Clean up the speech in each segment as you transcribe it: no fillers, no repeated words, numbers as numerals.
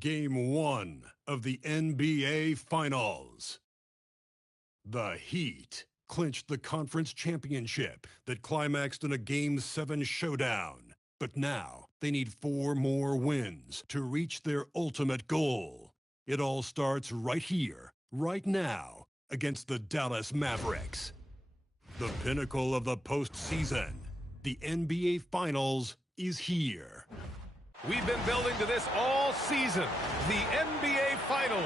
Game 1 of the NBA Finals. The Heat clinched the conference championship that climaxed in a Game 7 showdown. But now they need 4 more wins to reach their ultimate goal. It all starts right here, right now, against the Dallas Mavericks. The pinnacle of the postseason, the NBA Finals, is here. We've been building to this all season, the NBA Finals.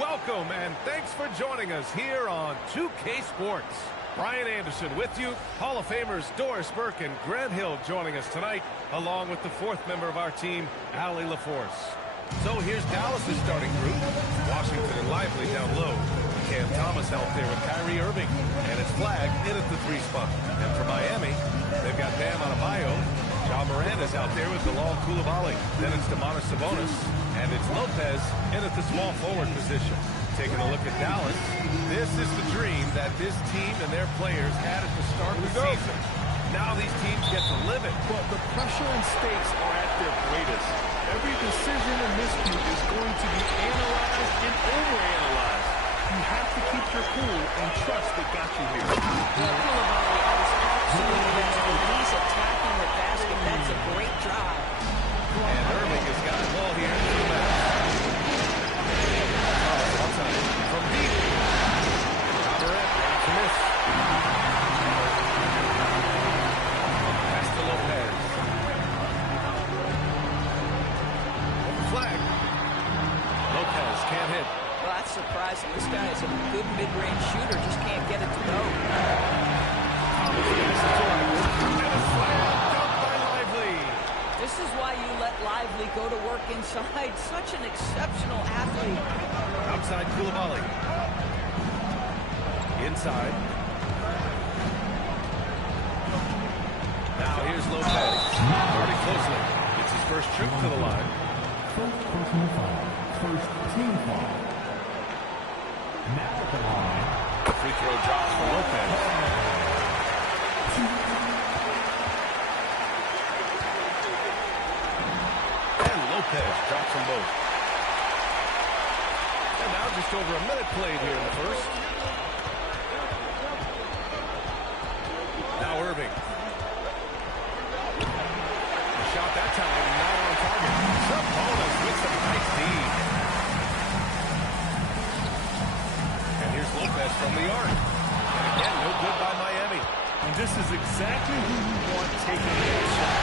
Welcome and thanks for joining us here on 2K Sports. Brian Anderson with you, Hall of Famers Doris Burke and Grant Hill joining us tonight, along with the 4th member of our team, Allie LaForce. So here's Dallas' starting group. Washington and Lively down low. Cam Thomas out there with IRVING, and it's Flag in at the 3 spot. And for Miami, they've got Bam Adebayo. Ja Morant is out there with the long Vale. Then it's Sabonis, and it's Lopez in at the small forward position. Taking a look at Dallas, this is the dream that this team and their players had at the start of the season. Now these teams get to live it. But the pressure and stakes are at their greatest. Every decision and miscue is going to be analyzed and overanalyzed. You have to keep your cool and trust that got you here. He's attacking the basket. That's a great drive. And Irving has got the ball here. Outside from deep. Morant ready to miss. Pass to Lopez. Flag. Lopez can't hit. Well, that's surprising. This guy is a good mid-range shooter, just can't get it to go. This is why you let Lively go to work inside. Such an exceptional athlete. Outside Vale. Inside. Now here's Lopez. Guarding closely. It's his first trip to the line. First personal foul. First team foul. Now at the line. Free throw drops for Lopez. And Lopez drops them both. And now just over a minute played here in the first. Now Irving. The shot that time not on target. Sabonis with some nice D. Lopez from the arc. And again, no good by Miami. And this is exactly who you want taking that shot.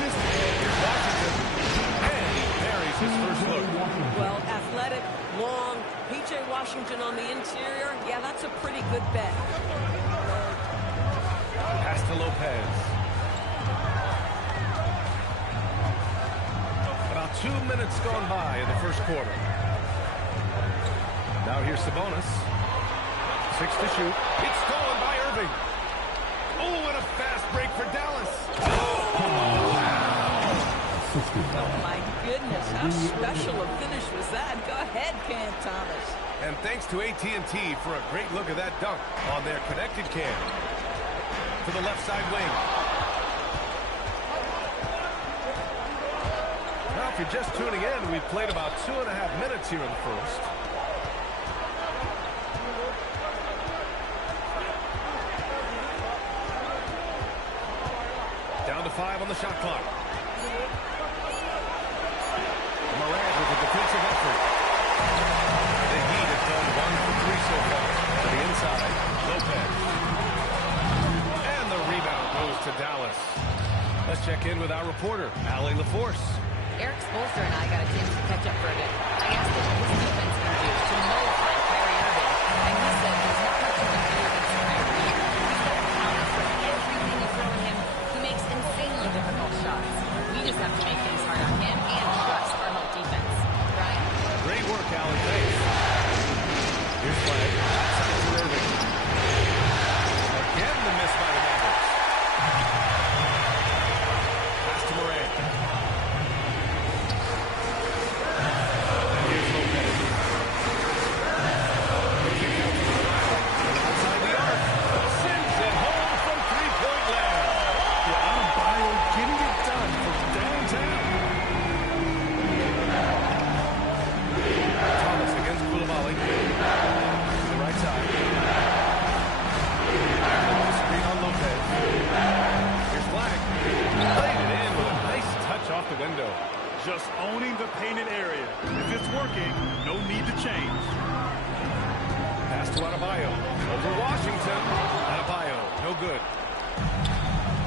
Here's Washington. And he parries his first look. Well, athletic, long, P.J. Washington on the interior. Yeah, that's a pretty good bet. Pass to Lopez. About 2 minutes gone by in the first quarter. Now here's Sabonis. 6 to shoot. It's stolen by Irving. Oh, and a fast break for Dallas. Oh, my goodness, how special a finish was that? Go ahead, Cam Thomas. And thanks to AT&T for a great look at that dunk on their connected cam. To the left side wing. Now, if you're just tuning in, we've played about 2.5 minutes here in the first. Down to 5 on the shot clock. Morant with a defensive effort. The Heat have done 1 for 3 so far. To the inside, Lopez. And the rebound goes to Dallas. Let's check in with our reporter, Allie LaForce. Eric Spoelstra and I got a chance to catch up for a bit. I asked him what his defense can do to nullify Kyrie Irving, and he said there's not much you can do against Kyrie. He's got to counter for everything you throw at him. He makes insanely difficult shots. We just have to make things hard on him and trust our help defense. Brian? Great work, Allie. Thanks. Here's Flag. Outside to Irving. Again, the miss by the Mavericks. Pass to Morant. And here's Lopez. window. Just owning the painted area. If it's working, no need to change. Pass to Adebayo. Over Washington. Adebayo, no good.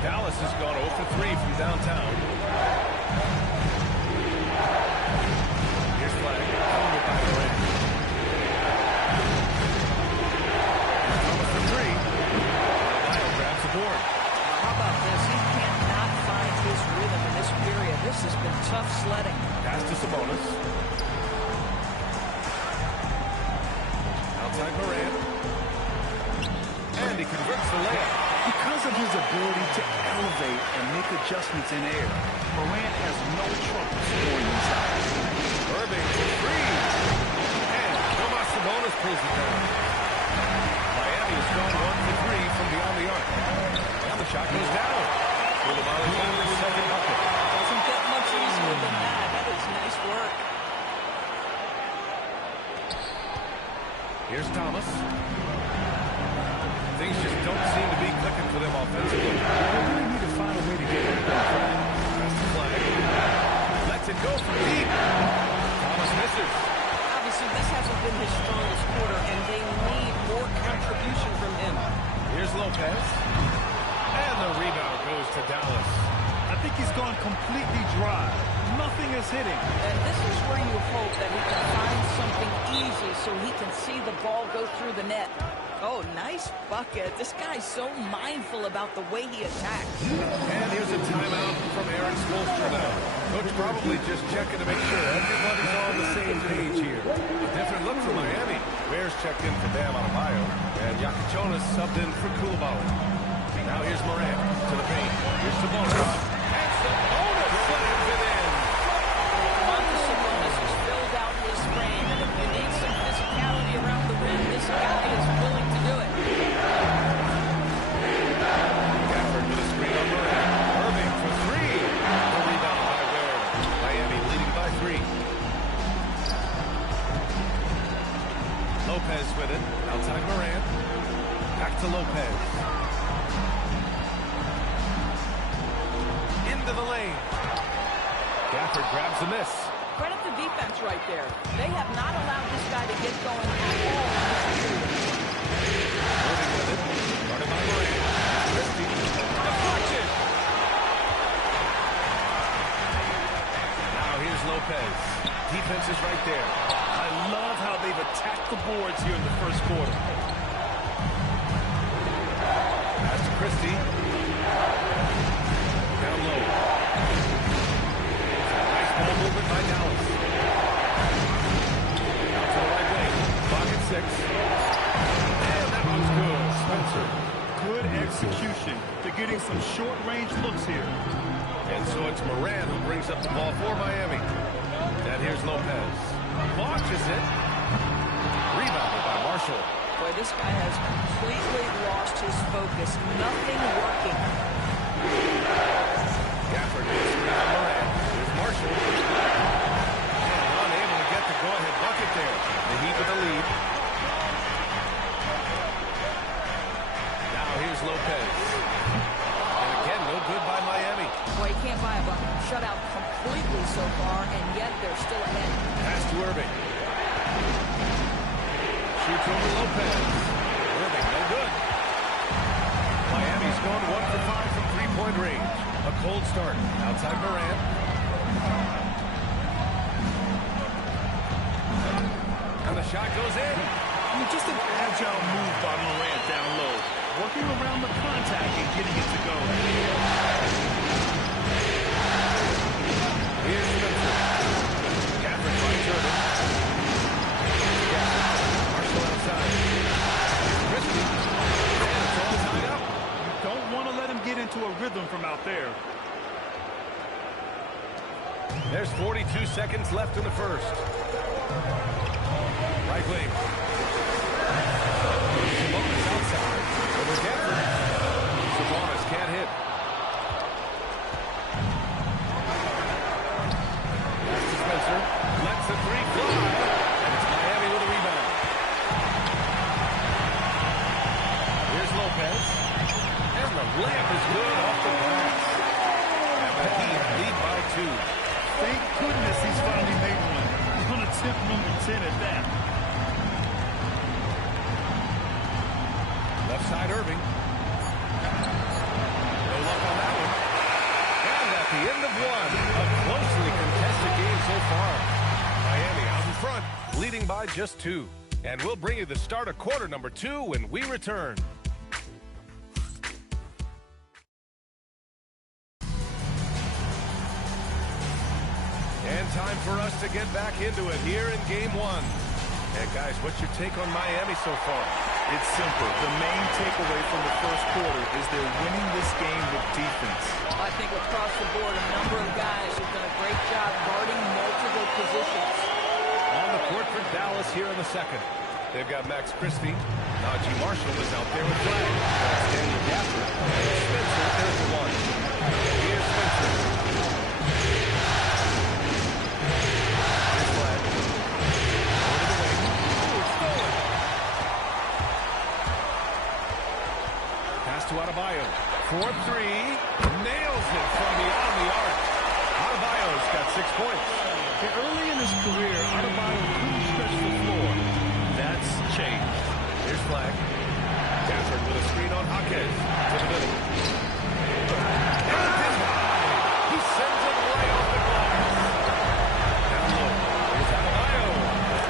Dallas has gone 0 for 3 from downtown. Here's Flag. Counted by Morant. Thomas for 3. Adebayo grabs the board. How about this? He cannot find his rhythm in this period. This has been tough sledding. Pass to Sabonis. Outside Morant. And he converts the layup. Because of his ability to elevate and make adjustments in air, Morant has no trouble scoring inside. Irving for 3. And Sabonis pulls it down. Miami has gone 1 for 3 from beyond the arc. And the shot goes down. Vale found his second bucket. Doesn't get much easier than that. That is nice work. Here's Thomas. Things just don't seem to be clicking for them offensively. They really need to find a way to get it done. That's the flag. Lets it go from deep. Thomas misses. Obviously, this hasn't been his strongest quarter, and they need more contribution from him. Here's Lopez. And the rebound goes to Dallas. I think he's gone completely dry. Nothing is hitting. And this is where you hope that he can find something easy so he can see the ball go through the net. Oh, nice bucket. This guy's so mindful about the way he attacks. And here's a timeout from Aaron Spoelstra now. Coach probably just checking to make sure everybody's on the same page here. A different look for Miami. Bears checked in for Bam Adebayo. And Jonas subbed in for Coulibaly. Now here's Morant to the paint. Here's Sabonis. And Sabonis slams it in. Sabonis has filled out his frame, and if you need some physicality around the rim, this guy is willing to do it. Gafford with a screen on Morant. Irving for 3. The rebound by Ware. Miami leading by 3. Lopez with it. Outside Morant. Back to Lopez. Into the lane. Gafford grabs a miss. Credit the defense right there. They have not allowed this guy to get going at all in this period. Irving with it. Guarded by Morant. Christie. Deflection. Now here's Lopez. Defense is right there. I love how they've attacked the boards here in the first quarter. Pass to Christie. Down low. Nice ball movement by Dallas. Out to the right wing. Pocket 6. And that one's good. Spencer. Good execution to getting some short-range looks here. And so it's Morant who brings up the ball for Miami. And here's Lopez. Launches it. Rebounded by Marshall. Boy, this guy has completely lost his focus. Nothing working. Gafford gets screen on Morant. Here's Marshall. And unable to get the go-ahead bucket there. The Heat with the lead. Now here's Lopez. And again, no good by Miami. Boy, he can't buy a bucket. Shut out completely so far, and yet they're still ahead. Pass to Irving. Shoots over Lopez. Irving, no good. Miami's gone 1 for 5 from three-point range. A cold start. Outside Morant. And the shot goes in. Just an agile move by Morant down low. Working around the contact and getting it to go. Here's Spencer. Gafford finds Irving. Marshall outside. Christie. And it's all tied up. You don't want to let him get into a rhythm from out there. There's 42 seconds left in the first. Right wing. Sabonis outside. Over Gafford. Sabonis can't hit. Pass to Spencer. Lets the 3 fly. And it's Miami with a rebound. Here's Lopez. And the layup is good off the glass. And the Heat lead by 2. gets in at that. Left side, Irving. No luck on that one. And at the end of one, a closely contested game so far. Miami out in front, leading by just 2. And we'll bring you the start of quarter number 2 when we return. And time for us to get back into it here in game 1. And guys, what's your take on Miami so far? It's simple. The main takeaway from the first quarter is they're winning this game with defense. I think across the board, a number of guys have done a great job guarding multiple positions. On the court for Dallas here in the second. They've got Max Christie. Najee Marshall is out there with flag. That's Daniel Gafford. Spencer, there's the one. Here's Spencer. Here's flag. Over the wing. Oh, it's stolen. Pass to Adebayo. 4-3. Nails it from beyond the arc. Adebayo's got 6 points. Early in his career, Adebayo couldn't stretch the floor. That's changed. Here's flag. Gafford with a screen on Jaquez. To the middle. And he sends it right off the glass. Down low. Here's Adebayo.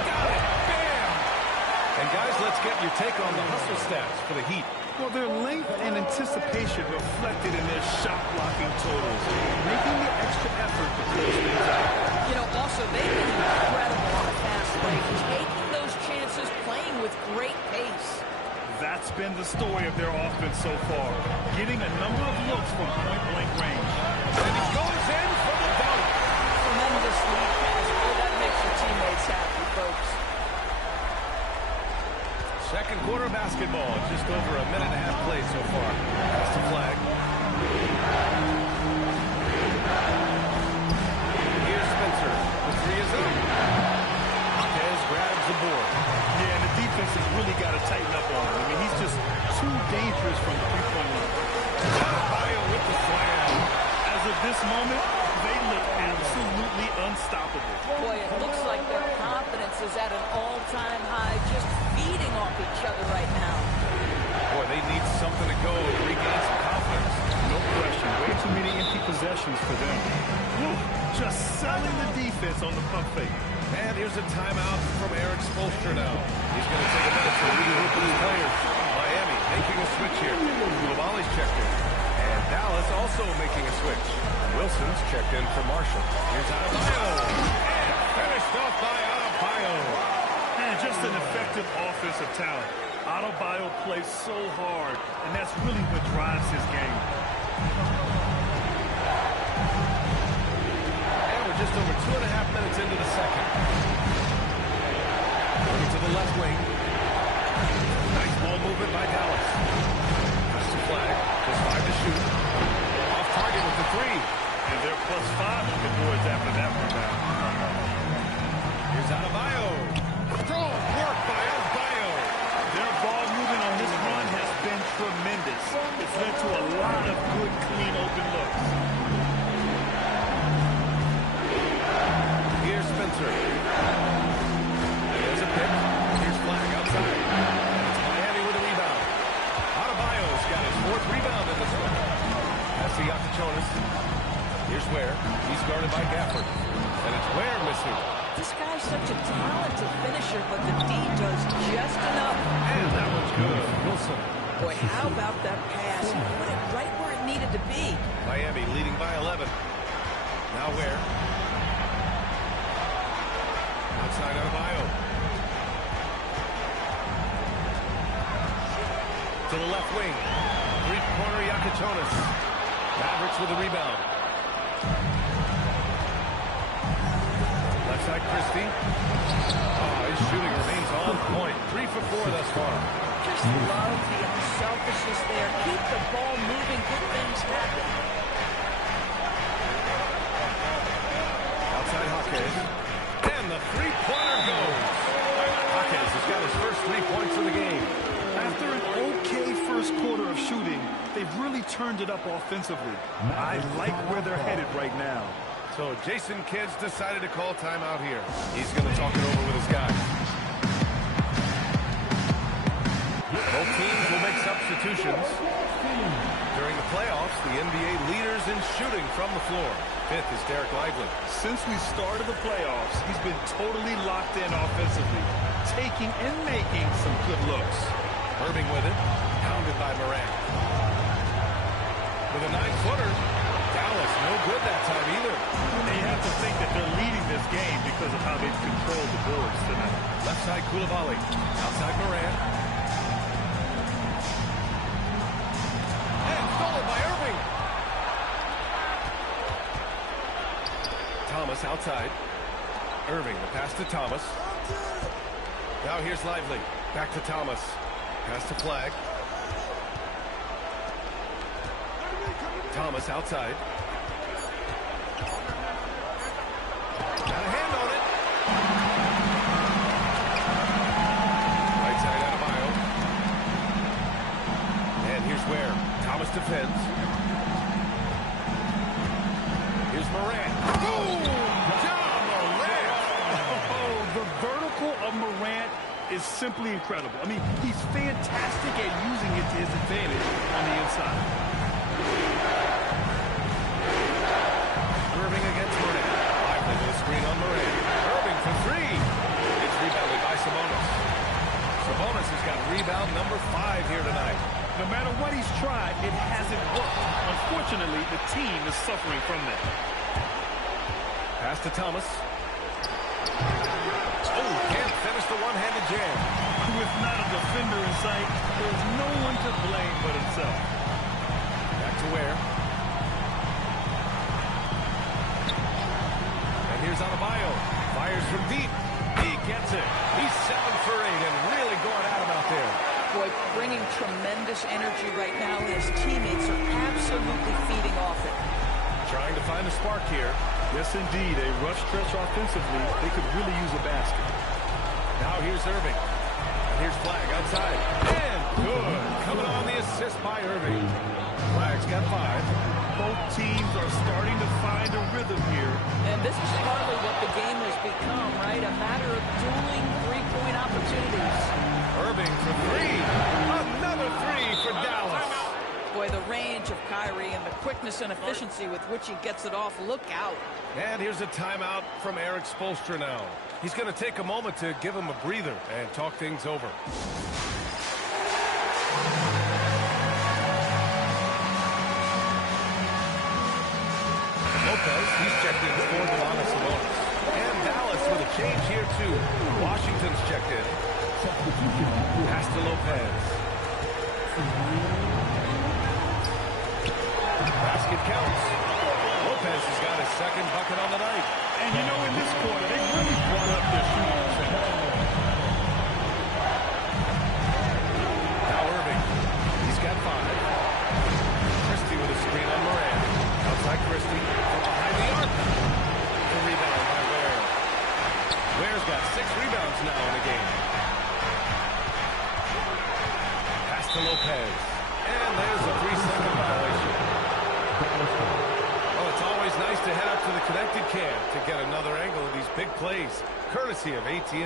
Got it. Bam! And guys, let's get your take on the hustle stats for the Heat. Well, their length and anticipation reflected in their shot-blocking totals, making the extra effort to close things out. You know, also, they've been incredible on the fast break, taking those chances, playing with great pace. That's been the story of their offense so far, getting a number of looks from point-blank range. And he goes in for the dunk. Tremendous lead pass. Boy, that makes your teammates happy, folks. Second quarter basketball, just over a minute and a half played so far. That's the flag. Here's Spencer. The 3 is up. Jaquez grabs the board. Yeah, and the defense has really got to tighten up on him. I mean, he's just too dangerous from the three-point line. Adebayo with the slam. As of this moment, they look absolutely unstoppable. Boy, it looks like their confidence is at an all-time high, just feeding off each other right now. Boy, they need something to go to regain some confidence. No question. Way too many empty possessions for them. Woo, just selling the defense on the pump fake. And here's a timeout from Eric Spoelstra now. He's going to take a minute to regroup with his players. Miami making a switch here. Vale's checked in. And Dallas also making a switch. Wilson's checked in for Marshall. Here's Adebayo. And finished off by Adebayo. And just an effective offensive talent. Adebayo plays so hard, and that's really what drives his game. And we're just over 2.5 minutes into the second. Moving to the left wing. Nice ball movement by Dallas. That's the flag. Just 5 to shoot. Off target with the 3. And they're +5 on the boards after that rebound. Here's Adebayo. Strong work by Adebayo. Their ball movement on this run has been tremendous. It's led to a lot of good, clean, open looks. Here's Spencer. There's a pick. Here's flag outside. It's Miami with a rebound. Adebayo's got his 4th rebound in this one. That's the Yakichonis. Here's Ware. He's guarded by Gafford. And it's Ware missing. This guy's such a talented finisher, but the D does just enough. And that one's good. Wilson. Boy, how about that pass? He put it right where it needed to be. Miami leading by 11. Now Ware. Outside Adebayo. To the left wing. 3-corner Yakichonis. Mavericks with the rebound. Left side Christie. Oh, his shooting remains on point. 3 for 4 thus far. Just love the unselfishness there. Keep the ball moving. Good things happen. Outside Jaquez. And the 3-pointer goes. Jaquez has got his first 3 points of the game. After an okay first quarter of shooting, they've really turned it up offensively. I like where they're headed right now. So Jason Kidd's decided to call timeout here. He's going to talk it over with his guys. Both teams will make substitutions. During the playoffs, the NBA leaders in shooting from the floor. Fifth is Derek Lively. Since we started the playoffs, he's been totally locked in offensively, taking and making some good looks. Irving with it, pounded by Morant. With a 9-footer, Dallas no good that time either. And you have to think that they're leading this game because of how they've controlled the boards tonight. Left side Koulibaly, outside Morant. And stolen by Irving. Thomas outside. Irving, the pass to Thomas. Now here's Lively. Back to Thomas. Pass to Flag. Thomas outside. Got a hand on it. Right side Adebayo. And here's where Thomas defends. Here's Morant. Boom! Ja Morant! Oh, the vertical of Morant is simply incredible. I mean, he's fantastic at using it to his advantage on the inside. Irving against Morant. Lively with a screen on Morant. Irving for three. It's rebounded by Sabonis. Sabonis has got rebound number 5 here tonight. No matter what he's tried, it hasn't worked. Unfortunately, the team is suffering from that. Pass to Thomas. Oh, can't finish the one-handed jam. With not a defender in sight, there's no one to blame but himself. Back to Ware. And here's Adebayo. Fires from deep. He gets it. He's 7 for 8 and really going at him out there. Boy, bringing tremendous energy right now. His teammates are absolutely feeding off it. Trying to find a spark here. Yes, indeed. A rough stretch offensively. They could really use a basket. Now here's Irving. And here's Flag outside. And good. Coming on the assist by Irving. Flag's got 5. Both teams are starting to find a rhythm here. And this is partly what the game has become, right? A matter of dueling three-point opportunities. Irving for 3. Another 3 for Dallas. Boy, the range of Kyrie and the quickness and efficiency with which he gets it off. Look out. And here's a timeout from Eric Spoelstra now. He's going to take a moment to give him a breather and talk things over. Lopez, he's checked in for Domantas Sabonis. And Dallas with a change here too. Washington's checked in. Pass to Lopez. Basket counts. Lopez has got his second bucket on the night. And you know, in this quarter, they really brought up their shooting percentage. Now Irving. He's got 5. Christie with a screen on Morant. Outside Christie. From behind the arc. The rebound by Ware. Ware's got 6 rebounds now in the game. Pass to Lopez. And there's a 3-second violation. Well, it's always nice to head up to the connected cam to get another angle of these big plays, courtesy of AT&T.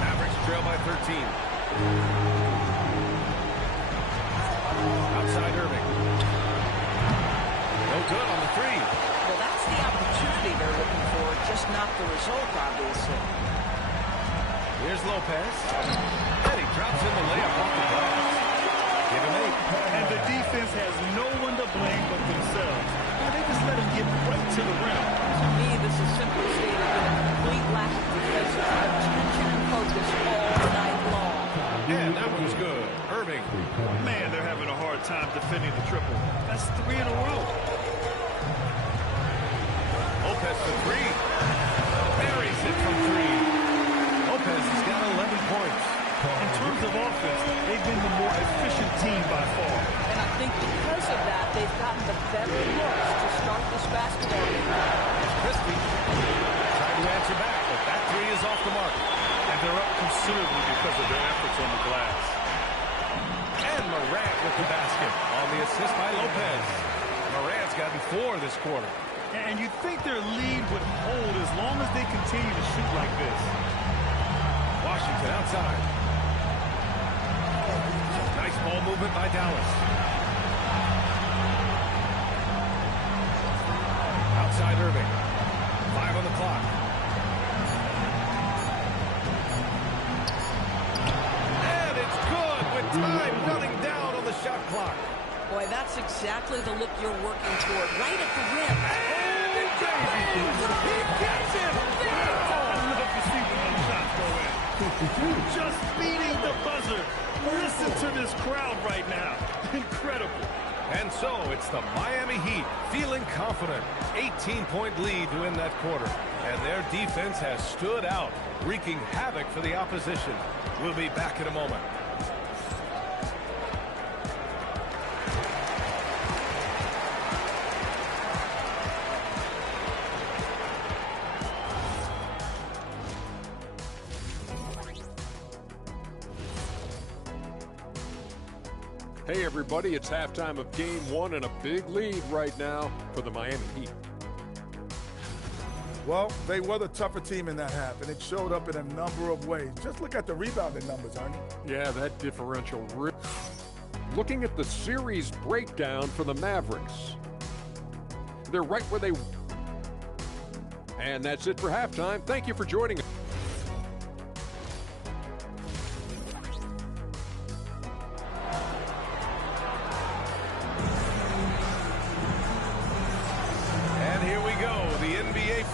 Mavericks trail by 13. Outside Irving. No good on the 3. Well, that's the opportunity they're looking for, just not the result, obviously. Here's Lopez. And he drops in the layup off the glass. Give him 8. And the defense has no one to blame but themselves. Now, they just let him get right to the rim. To me, this is simply stated with a complete lack of defensive attention and focus all night long. And that one's good. Irving. Man, they're having a hard time defending the triple. That's 3 in a row. Lopez for 3. Buries it from 3. Lopez has got 11 points. In terms of offense, they've been the more efficient team by far. And I think because of that, they've gotten the better looks to start this basketball game. Christie trying to answer back, but that 3 is off the mark. And they're up considerably because of their efforts on the glass. And Morant with the basket on the assist by Lopez. Morant's gotten 4 this quarter. And you'd think their lead would hold as long as they continue to shoot like this. Washington outside. Nice ball movement by Dallas. Outside Irving. 5 on the clock. And it's good with time running down on the shot clock. Boy, that's exactly the look you're working toward, right at the rim. And it goes! He gets it! I'd love to see when those shots go in. Just beating the buzzer. Listen to this crowd right now. Incredible. And so it's the Miami Heat feeling confident. 18-point lead to end that quarter. And their defense has stood out, wreaking havoc for the opposition. We'll be back in a moment. Hey everybody, it's halftime of game 1 and a big lead right now for the Miami Heat. Well, they were the tougher team in that half, and it showed up in a number of ways. Just look at the rebounding numbers, Ernie. Yeah, that differential. Looking at the series breakdown for the Mavericks. They're right where they... And that's it for halftime. Thank you for joining us.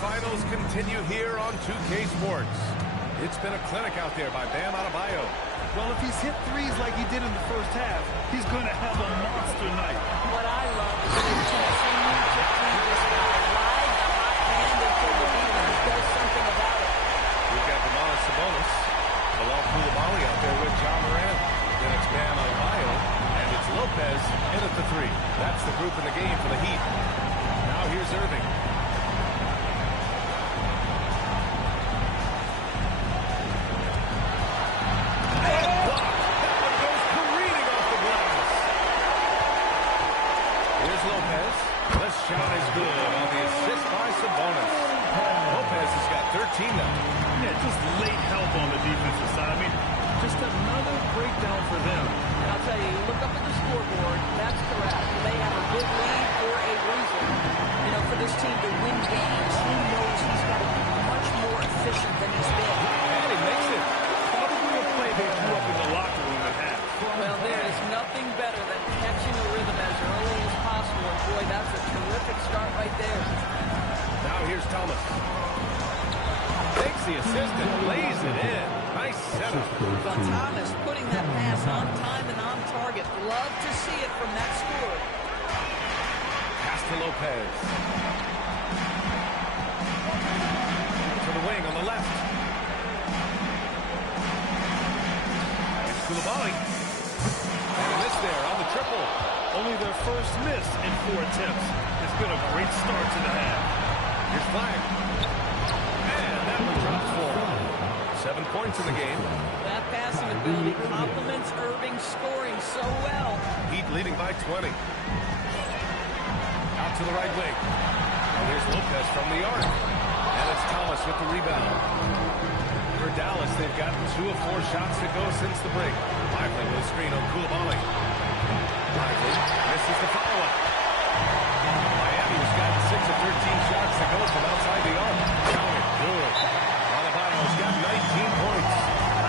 Finals continue here on 2K Sports. It's been a clinic out there by Bam Adebayo. Well, if he's hit threes like he did in the first half, he's going to have a monster night. What I love is that they continue to keep this guy ride the hot hand until the defense does something about it. We've got Sabonis, Bilal Coulibaly out there with Ja Morant. Then it's Bam Adebayo, and it's Lopez in at the 3. That's the group in the game for the Heat. Now here's Irving. Shot is good on the assist by Sabonis. Lopez has got 13 now. Yeah, just late help on the defensive side. I mean, just another breakdown for them. And I'll tell you, you look up at the scoreboard, that's correct. They have a big lead for a reason. You know, for this team to win games, he knows he's got to be much more efficient than he's been. And he makes it. Probably a play they threw up in the locker room at half. Well, there is nothing better than catching a rhythm as early as possible. And boy, that's a terrific start right there. Now here's Thomas. Takes the assist and lays it in. Nice setup. Well, Thomas putting that pass on time and on target. Love to see it from that score. Pass to Lopez. To the wing on the left. It's Coulibaly. And a miss there on the triple. Only their first miss in 4 attempts. It's been a great start to the half. Here's Flag. And that one drops for 7 points in the game. That passing ability complements Irving's scoring so well. Heat leading by 20. Out to the right wing. And here's Lopez from the arc. And it's Thomas with the rebound. For Dallas, they've gotten 2 of 4 shots to go since the break. Lively with a screen on Coulibaly. Lively misses the follow-up. Miami has gotten 6 of 13 shots to go from outside the arc. Counted. Good. Adebayo's got 19 points.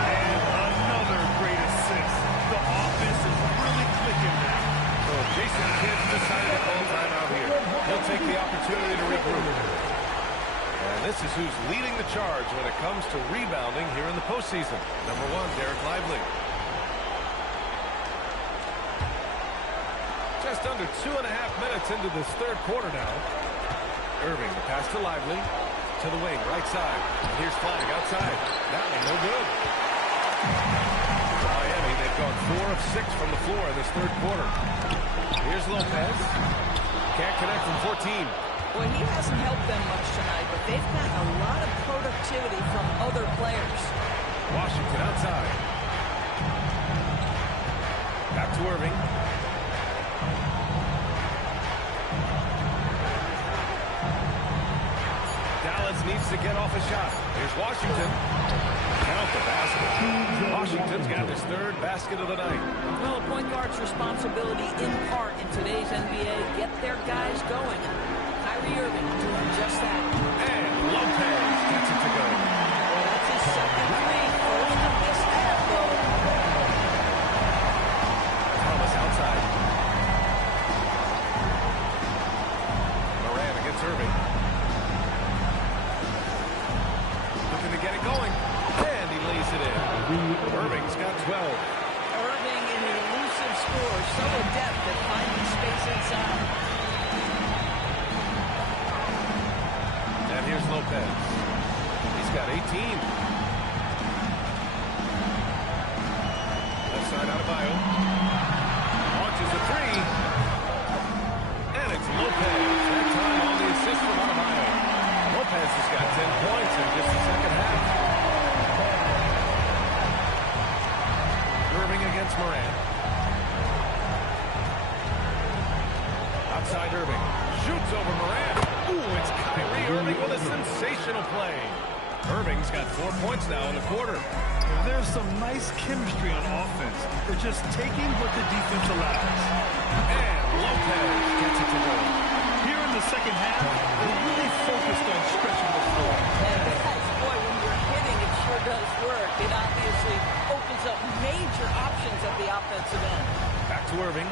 And another great assist. The offense is really clicking now. So Jason Kidd decided to call timeout here. He'll take the opportunity to regroup. And this is who's leading the charge when it comes to rebounding here in the postseason. Number 1, Derek Lively. Just under 2.5 minutes into this third quarter now. Irving, the pass to Lively. To the wing, right side. And here's Flag outside. That one no good. Miami, they've gone 4 of 6 from the floor in this third quarter. Here's Lopez. Can't connect from 14. Well, he hasn't helped them much tonight, but they've got a lot of productivity from other players. Washington outside. Back to Irving. Dallas needs to get off a shot. Here's Washington. Count the basket. Washington's got his third basket of the night. Well, a point guard's responsibility in part in today's NBA, get their guys going. Kyrie Irving doing just that. And Lopez gets it to go. Well, that's his second three. First of this half, though. Thomas outside. Morant against Irving. Looking to get it going. And he lays it in. Irving's got 12. Irving, an elusive scorer, so adept at finding space inside. And here's Lopez. He's got 18. Left side Adebayo. Launches a three. And it's Lopez. That time on the assist from Adebayo. Lopez has got 10 points in just the second half. Irving against Morant. Outside Irving. Shoots over Morant. Ooh, it's Kyrie Irving with a sensational play. Irving's got 4 points now in the quarter. There's some nice chemistry on offense. They're just taking what the defense allows. And Lopez gets it to go. Here in the second half, they're really focused on stretching the floor. And guys, boy, when you're hitting, it sure does work. It obviously opens up major options at the offensive end. Back to Irving.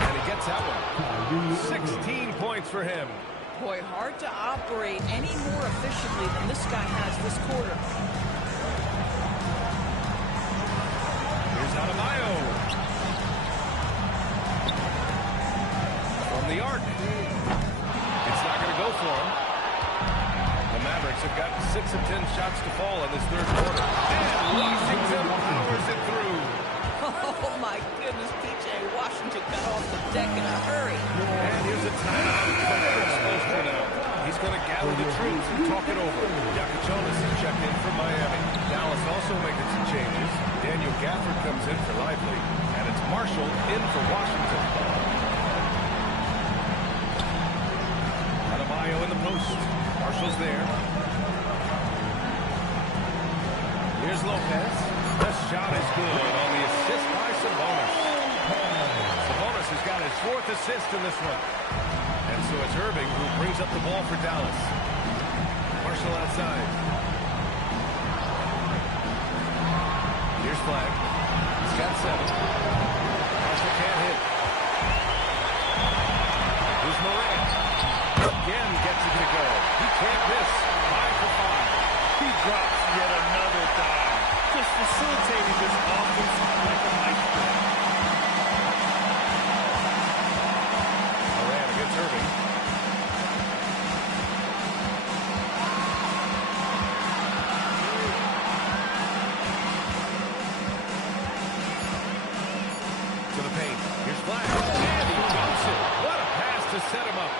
And he gets that one. 16 points for him. Boy, hard to operate any more efficiently than this guy has this quarter. Here's Adebayo. From the arc. It's not going to go for him. The Mavericks have gotten 6 of 10 shots to fall in this third quarter. And Washington powers it through. Oh, my goodness, P.J. Washington got off the deck in a hurry. And here's a timeout from Chris Spoelstra now. He's going to gather the troops and talk it over. Jonas is checked in from Miami. Dallas also making some changes. Daniel Gafford comes in for Lively. And it's Marshall in for Washington. Adebayo in the post. Marshall's there. Here's Lopez. The shot is good on the assist by Sabonis. Sabonis has got his 4th assist in this one. And so it's Irving who brings up the ball for Dallas. Marshall outside. Here's Flag. He's got 7. Marshall can't hit. Here's Morant. Again gets it to go. He can't miss. 5 for 5. He drops yet another dime. Just facilitating this offense like a maestro. Morant against Irving. To the paint. Here's Flash. And he dunks it. What a pass to set him up.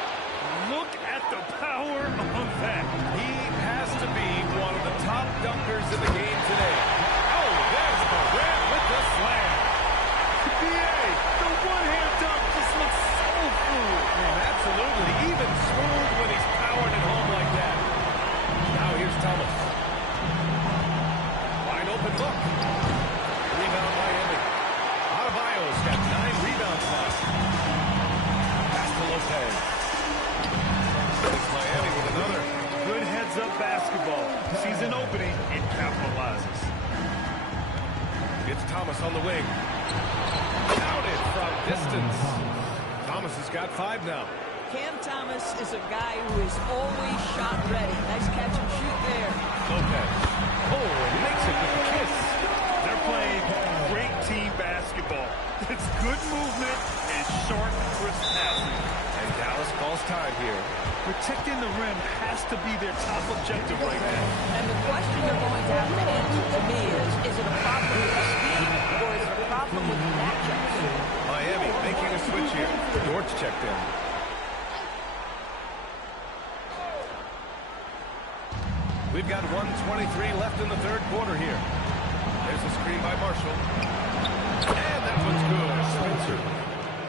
Look at the power of that. He has to be one of the top dunkers in the game today. Oh, there's Morant with the slam. BA, the one-hand dunk just looks so fluid. Absolutely. Even smooth when he's powering it home like that. Now here's Thomas. Wide open look. Rebound Miami. Adebayo's got 9 rebounds now. Pass to Lopez. It's Miami with another. Good heads-up basketball. Sees an opening and capitalizes. It's Thomas on the wing. Counted from distance. Thomas has got 5 now. Cam Thomas is a guy who is always shot ready. Nice catch and shoot there. Lopez. Oh, and makes it with a kiss. They're playing great team basketball. It's good movement and sharp, crisp passing. And Dallas calls time here. Protecting the rim has to be their top objective right now. And the question they're going to have to answer to me is it a problem with the speed or is it a problem with the matchups? Miami making a switch here. Dort's checked in. We've got 1:23 left in the third quarter here. Here's the screen by Marshall. And that one's good. Spencer.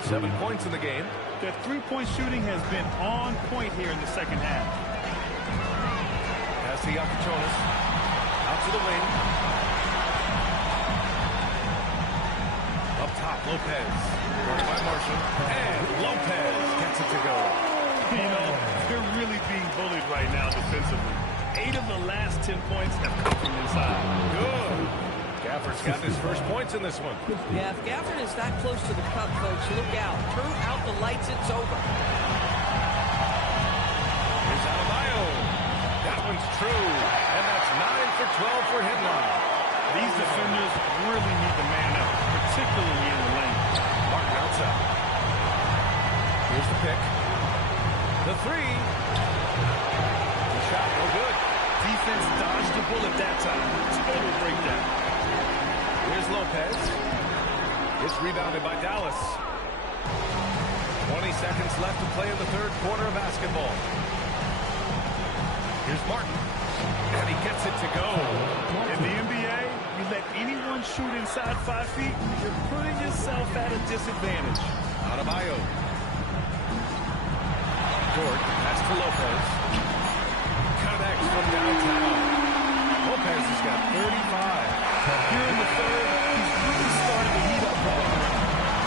7 points in the game. That three-point shooting has been on point here in the second half. Pass to Yakuchonis. Out to the wing. Up top, Lopez. Guarded by Marshall. And Lopez gets it to go. You know, they're really being bullied right now defensively. 8 of the last 10 points have come from inside. Good. Gafford's got his first points in this one. Yeah, if Gafford is that close to the cup, folks, look out. Turn out the lights, it's over. Here's Adebayo. That one's true. And that's 9 for 12 for him now. These defenders really need to man up, particularly in the lane. Martin outside. Here's the pick. The three. The shot, no good. Defense dodged the bullet that time. Total breakdown. Here's Lopez. It's rebounded by Dallas. 20 seconds left to play in the third quarter of basketball. Here's Martin. And he gets it to go. In the NBA, you let anyone shoot inside 5 feet, you're putting yourself at a disadvantage. Adebayo. Dort, pass to Lopez. Connects from downtown. Lopez has got 35. Here in the third, he's really starting to heat up ball.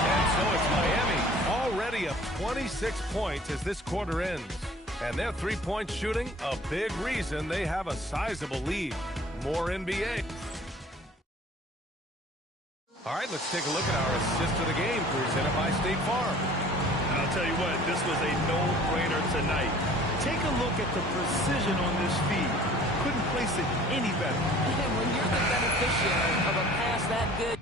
And so it's Miami, already up 26 points as this quarter ends. And their three-point shooting, a big reason they have a sizable lead. More NBA. All right, let's take a look at our assist to the game presented by State Farm. And I'll tell you what, this was a no-brainer tonight. Take a look at the precision on this feed. Couldn't place it any better. And when you're the beneficiary of a pass that good,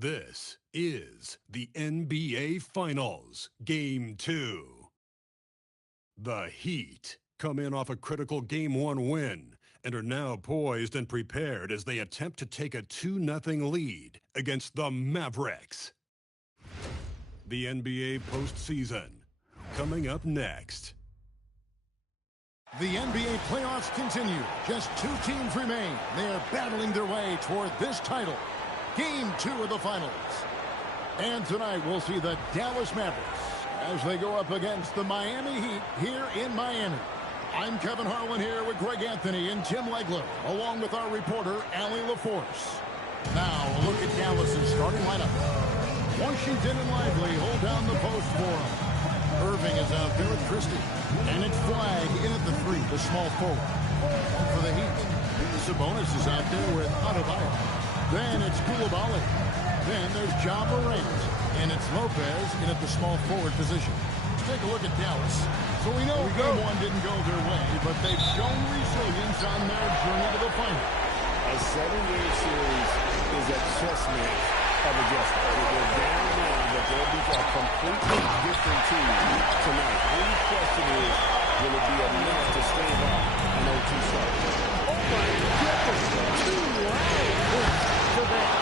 This is the NBA Finals, Game 2. The Heat come in off a critical Game 1 win and are now poised and prepared as they attempt to take a 2-0 lead against the Mavericks. The NBA postseason, coming up next. The NBA playoffs continue. Just 2 teams remain. They are battling their way toward this title. Game 2 of the finals. And tonight we'll see the Dallas Mavericks as they go up against the Miami Heat here in Miami. I'm Kevin Harlan here with Greg Anthony and Tim Legler, along with our reporter, Allie LaForce. Now a look at Dallas's starting lineup. Washington and Lively hold down the post for him. Irving is out there with Christie. And it's Flag in at the 3, the small forward. For the Heat, Sabonis is out there with Adebayo. Then it's Koulibaly. Then there's Ja Morant. And it's Lopez in at the small forward position. Let's take a look at Dallas. So we know Game 1 didn't go their way, but they've shown resilience on their journey to the final. A 7-game series is a chess match of adjustment. They're down now, but they'll be a completely different team tonight. The only question is, will it be enough to stave off an OT start? Oh my goodness, 2 loud hits for that.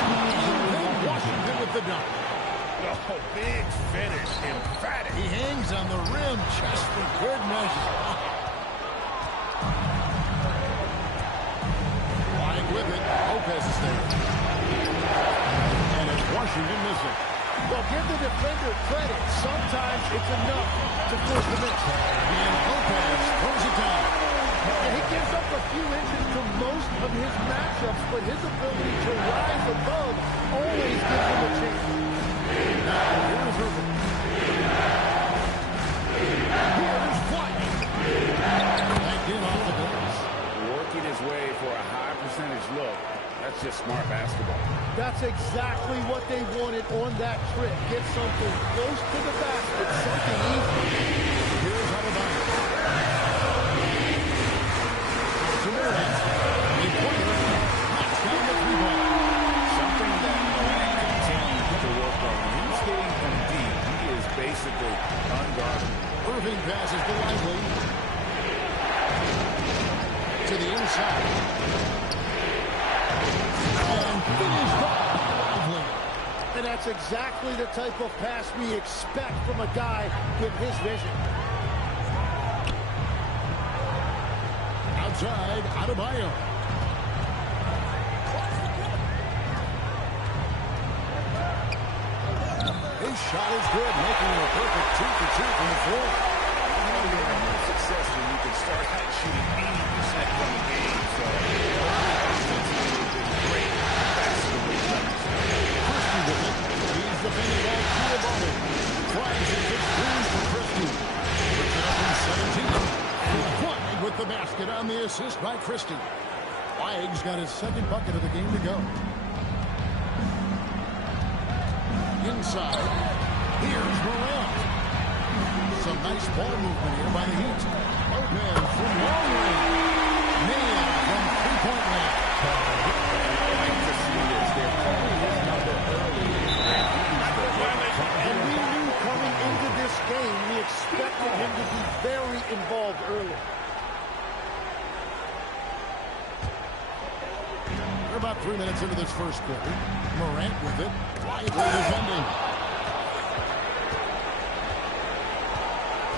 Washington with the dunk. Oh, big finish, emphatic. He hangs on the rim just for good measure. Wide with it. Lopez is there. And it's Washington missing. Well, give the defender credit. Sometimes it's enough to force the miss. And Lopez throws it down. And he gives up a few inches to most of his matchups, but his ability to rise above always gives him a chance. Now, here's Irving. Here's White. Back in off the glass. Working his way for a high percentage look. That's just smart basketball. That's exactly what they wanted on that trip. Get something close to the basket, something easy. Here's Adebayo. To Morant. A pointer. Knocks down the 3-ball. Something that Morant continues to work on. He's hitting from deep. He is basically unguarded. Irving passes to Lively. To the inside. And finished up Lively. And that's exactly the type of pass we expect from a guy with his vision. Outside, Adebayo. His shot is good, making it a perfect 2 for 2 from the floor. You know, you're having more success when you can start out shooting 80% from the game. So, offensively, they've been great. Basketball players. Christie with it. He's defended by Koulibaly. Flags it 16 for Christie. Puts it up in 17. Flag with the basket on the assist by Christie. Flag's got his second bucket of the game to go. Inside, here's Morant. Some nice ball movement here by the Heat. Lopez from long range. Nailed from 3-point land. I like to see this. They're calling his number early. And we knew coming into this game, we expected him to be very involved early. We're about 3 minutes into this first quarter. Morant with it. Lively defending.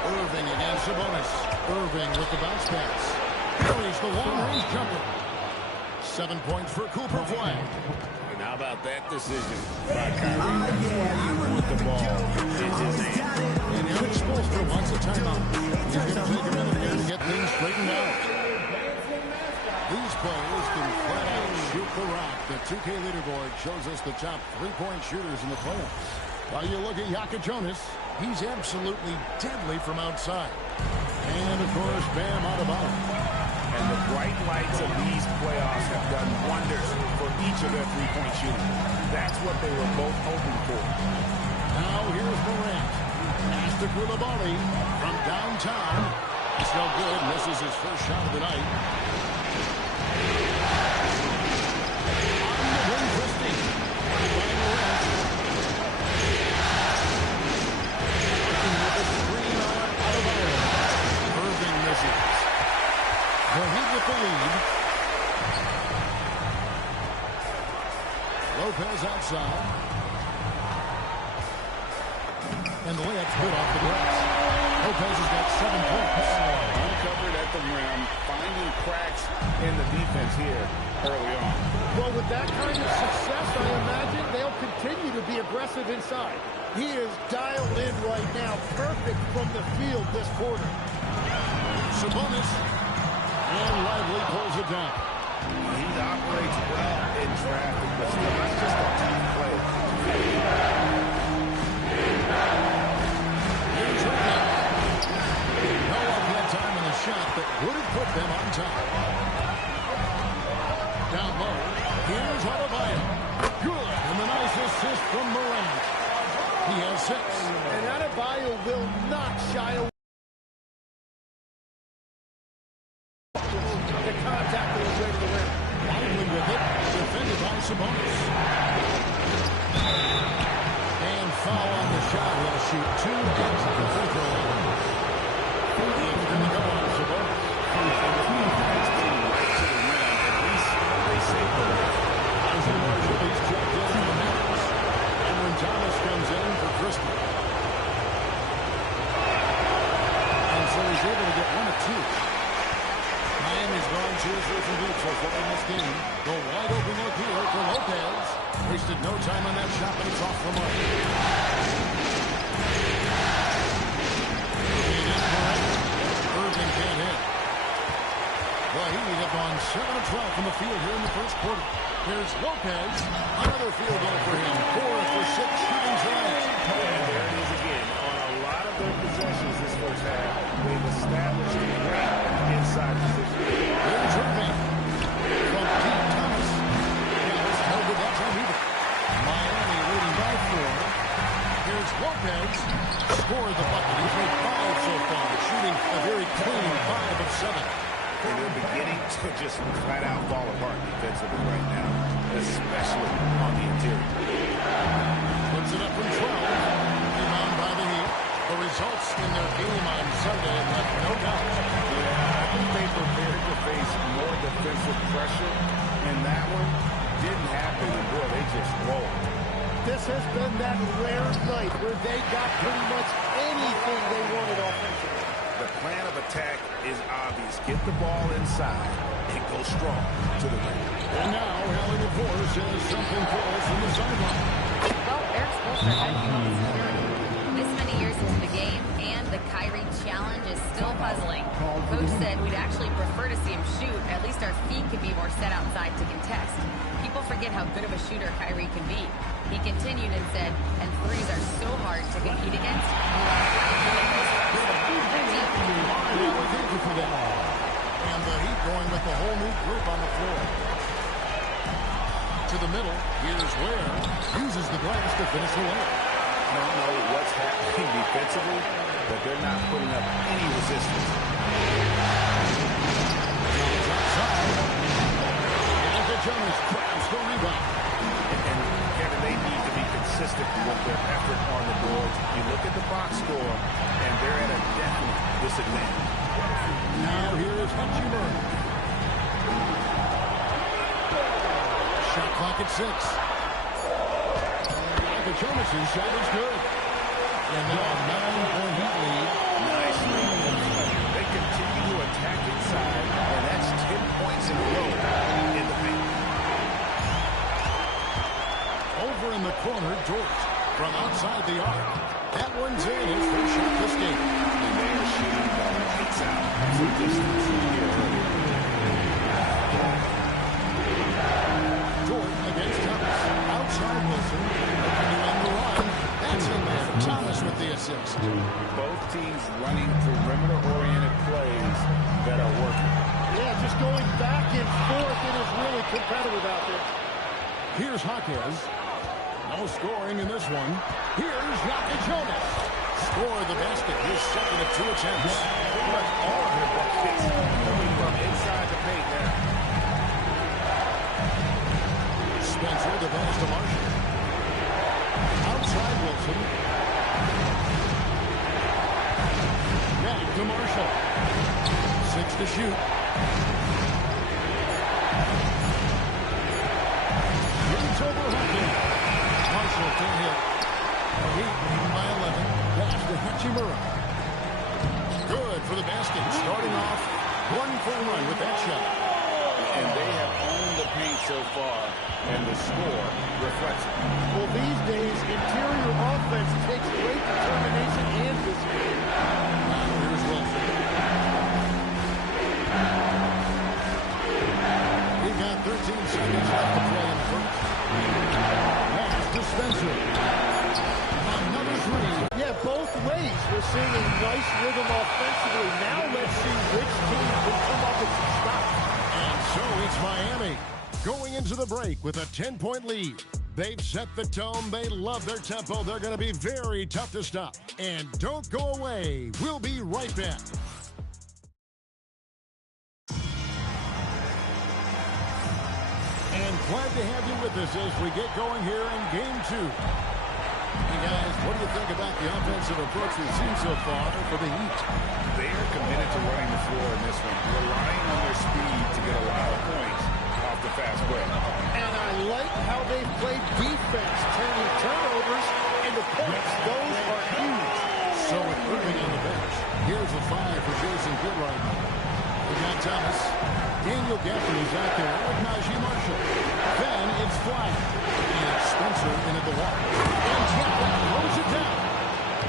Irving against Sabonis. Irving with the bounce pass. Carries the long-range jumper. 7 points for Cooper Flag. And how about that decision by Kyrie? With the ball in his hand. And Eric Spoelstra wants a timeout. He's going to take a minute here to get things straightened out. These players can flat out shoot the rock. The 2K leaderboard shows us the top 3-point shooters in the playoffs. While you look at Yaka Jonas, he's absolutely deadly from outside. And, of course, Bam Adebayo. And the bright lights of these playoffs have done wonders for each of their 3-point shooters. That's what they were both hoping for. Now here's Morant. Pass to Koulibaly from downtown. It's no good. Misses his first shot of the night. On the wing, Christie. By Morant. Lopez outside. And the layup's good off the glass. Lopez has got 7 points. Uncovered at the rim, finding cracks in the defense here early on. Well, with that kind of success, I imagine they'll continue to be aggressive inside. He is dialed in right now. Perfect from the field this quarter. Sabonis. And Lively pulls it down. He operates well in traffic, but still, that's just a tough play. No uphill time in the shot that would have put them on top. Down low, here's Adebayo. Good, and the nice assist from Morant. He has 6. And Adebayo will not shy away. The contact on his way to the rim. Lively with it, defended by Sabonis. And foul on the shot. He'll shoot 2 against the free throw line. It's going to go on Sabonis. Isaiah Marshall, he's checked in for the Mavericks. And when Thomas comes in for Christie. And so he's able to get 1 of 2. Miami's gone 2 or 3 from deep so far in this game. The wide open look here for Lopez. Wasted no time on that shot, but it's off the mark. Irving can't hit. The Heat have gone 7 of 12 from the field here in the first quarter. Here's Lopez. Another field goal for him. 4 for 6 shooting tries. And there it is again. On a lot of their possessions this first half, they've established a great inside position. Here's Irving. From Pete Thomas. Dallas held it that time either. Miami leading by 4. Here's Lopez. Scored the bucket. He's made 5 so far. Shooting a very clean 5 of 7. And they're beginning to just flat out fall apart defensively right now, especially on the interior. Puts it up from 12. Rebound by the Heat. The results in their game on Sunday have left no doubt. Yeah, I think they prepared to face more defensive pressure, and that one didn't happen, and boy, they just rolled. This has been that rare night where they got pretty much anything they wanted offensively. The plan of attack is obvious. Get the ball inside and go strong to the rim. And now, Allie LaForce says something falls from the sideline. Well, Eric's Spoelstra had to come up with security. This many years into the game, and the KYRIE challenge is still puzzling. Coach said we'd actually prefer to see him shoot. At least our feet could be more set outside to contest. People forget how good of a shooter KYRIE can be. He continued and said, and threes are so hard to compete against. Thank you for that. And the Heat going with the whole new group on the floor. To the middle, here's Ware. Uses the glass to finish the layup. Don't know what's happening defensively, but they're not putting up any resistance. Jonas grabs the rebound. And Kevin, they need to be consistent with their effort on the boards. You look at the box score, and they're at a definite disadvantage. Now here is Ja Morant. Shot clock at 6. Jonas's shot is good. And now a 9-point Heat lead. Nice lead. They continue to attack inside, and that's 10 points in a row in the paint. Over in the corner, Dort from outside the arc. That one's in. His first shot this game. And they are shooting the lights out from distance here earlier. Dort against Thomas. Outside Wilson. Continuing the run. That's in there. Thomas with the assist. Both teams running perimeter-oriented plays that are working. Yeah, just going back and forth. It is really competitive out there. Here's Hawkins. No scoring in this one. Here's Jonas. Score the basket. His second of 2 attempts. Pretty much all of their buckets coming from inside the paint now. Spencer, the pass to Marshall. Outside Wilson. Back to Marshall. 6 to shoot. It's over Hawkins. for a run with that shot. And they have owned the paint so far, and the score reflects it. Well, these days, interior offense takes great determination and discipline. Now here's Wilson. We've got 13 seconds left to play in the first. Pass to Spencer. Another three. Yeah, both ways. We're seeing a nice rhythm offensively. Now let's see which team can come up with some stops. And so it's Miami going into the break with a 10-point lead. They've set the tone. They love their tempo. They're going to be very tough to stop. And don't go away. We'll be right back. And glad to have you with us as we get going here in Game 2. Hey, guys, what do you think about the offensive approach we've seen so far for the Heat? They are committed to running the floor in this one, relying on their speed to get a lot of points off the fast break. And I like how they've played defense, turning turnovers into points. Those are huge. So with Irving on the bench, here's a 5 for Jason Goodright. We got Thomas. Daniel Gaffney's out there with Najee Marshall. Then it's Fly. And Spencer into the wall. And Chapman throws it down.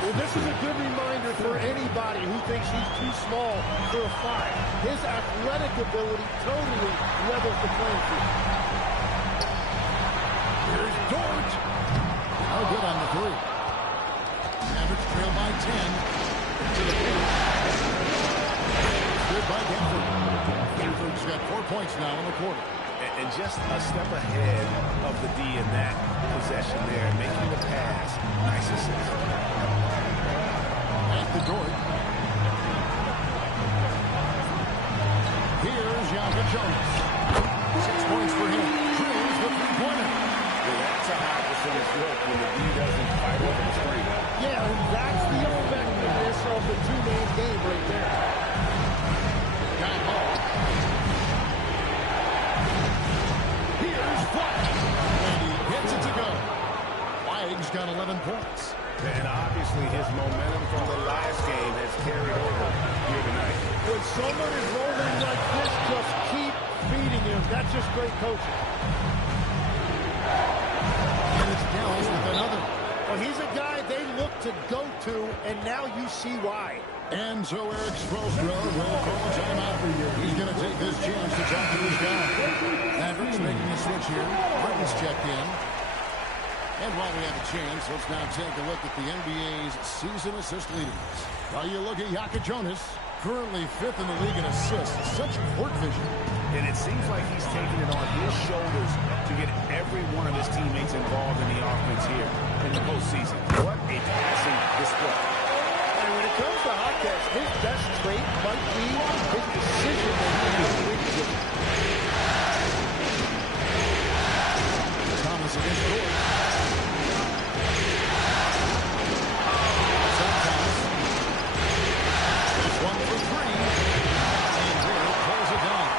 Well, this is a good reminder for anybody who thinks he's too small for a 5. His athletic ability totally levels the playing field. Here's Dort. No good on the 3. Mavericks trail by 10. To the paint. Good by Gaffney. Gaffney's got 4 points now in the quarter. And just a step ahead of the D in that possession there, making the pass. Nice assist. At the Dort. Here's Ja Morant. 6 points for him. Drills the three-pointer. Well, that's a high percentage look when the D doesn't fight over the screen. Yeah, and that's the effectiveness of the two-man game right there. Got Hall. Here's White. And he gets it to go. White's got 11 points. And obviously his momentum from the last game has carried over here tonight. When someone is rolling like this, just keep feeding him. That's just great coaching. And it's Dallas with another. Well, he's a guy they look to go to, and now you see why. And so Eric Spoelstra will call a timeout. He's going to take this chance to talk to his guy. Mavericks making a switch here. Martin's checked in. And while we have a chance, let's now take a look at the NBA's season assist leaders. While you look at Yaka Jonas, currently 5th in the league in assists. Such court vision. And it seems like he's taking it on his shoulders to get every one of his teammates involved in the offense here in the postseason. What a passing display. And when it comes to hot catch, his best trait might be his decision-making. Thomas against Gordon. This one for 3. And Will pulls it down.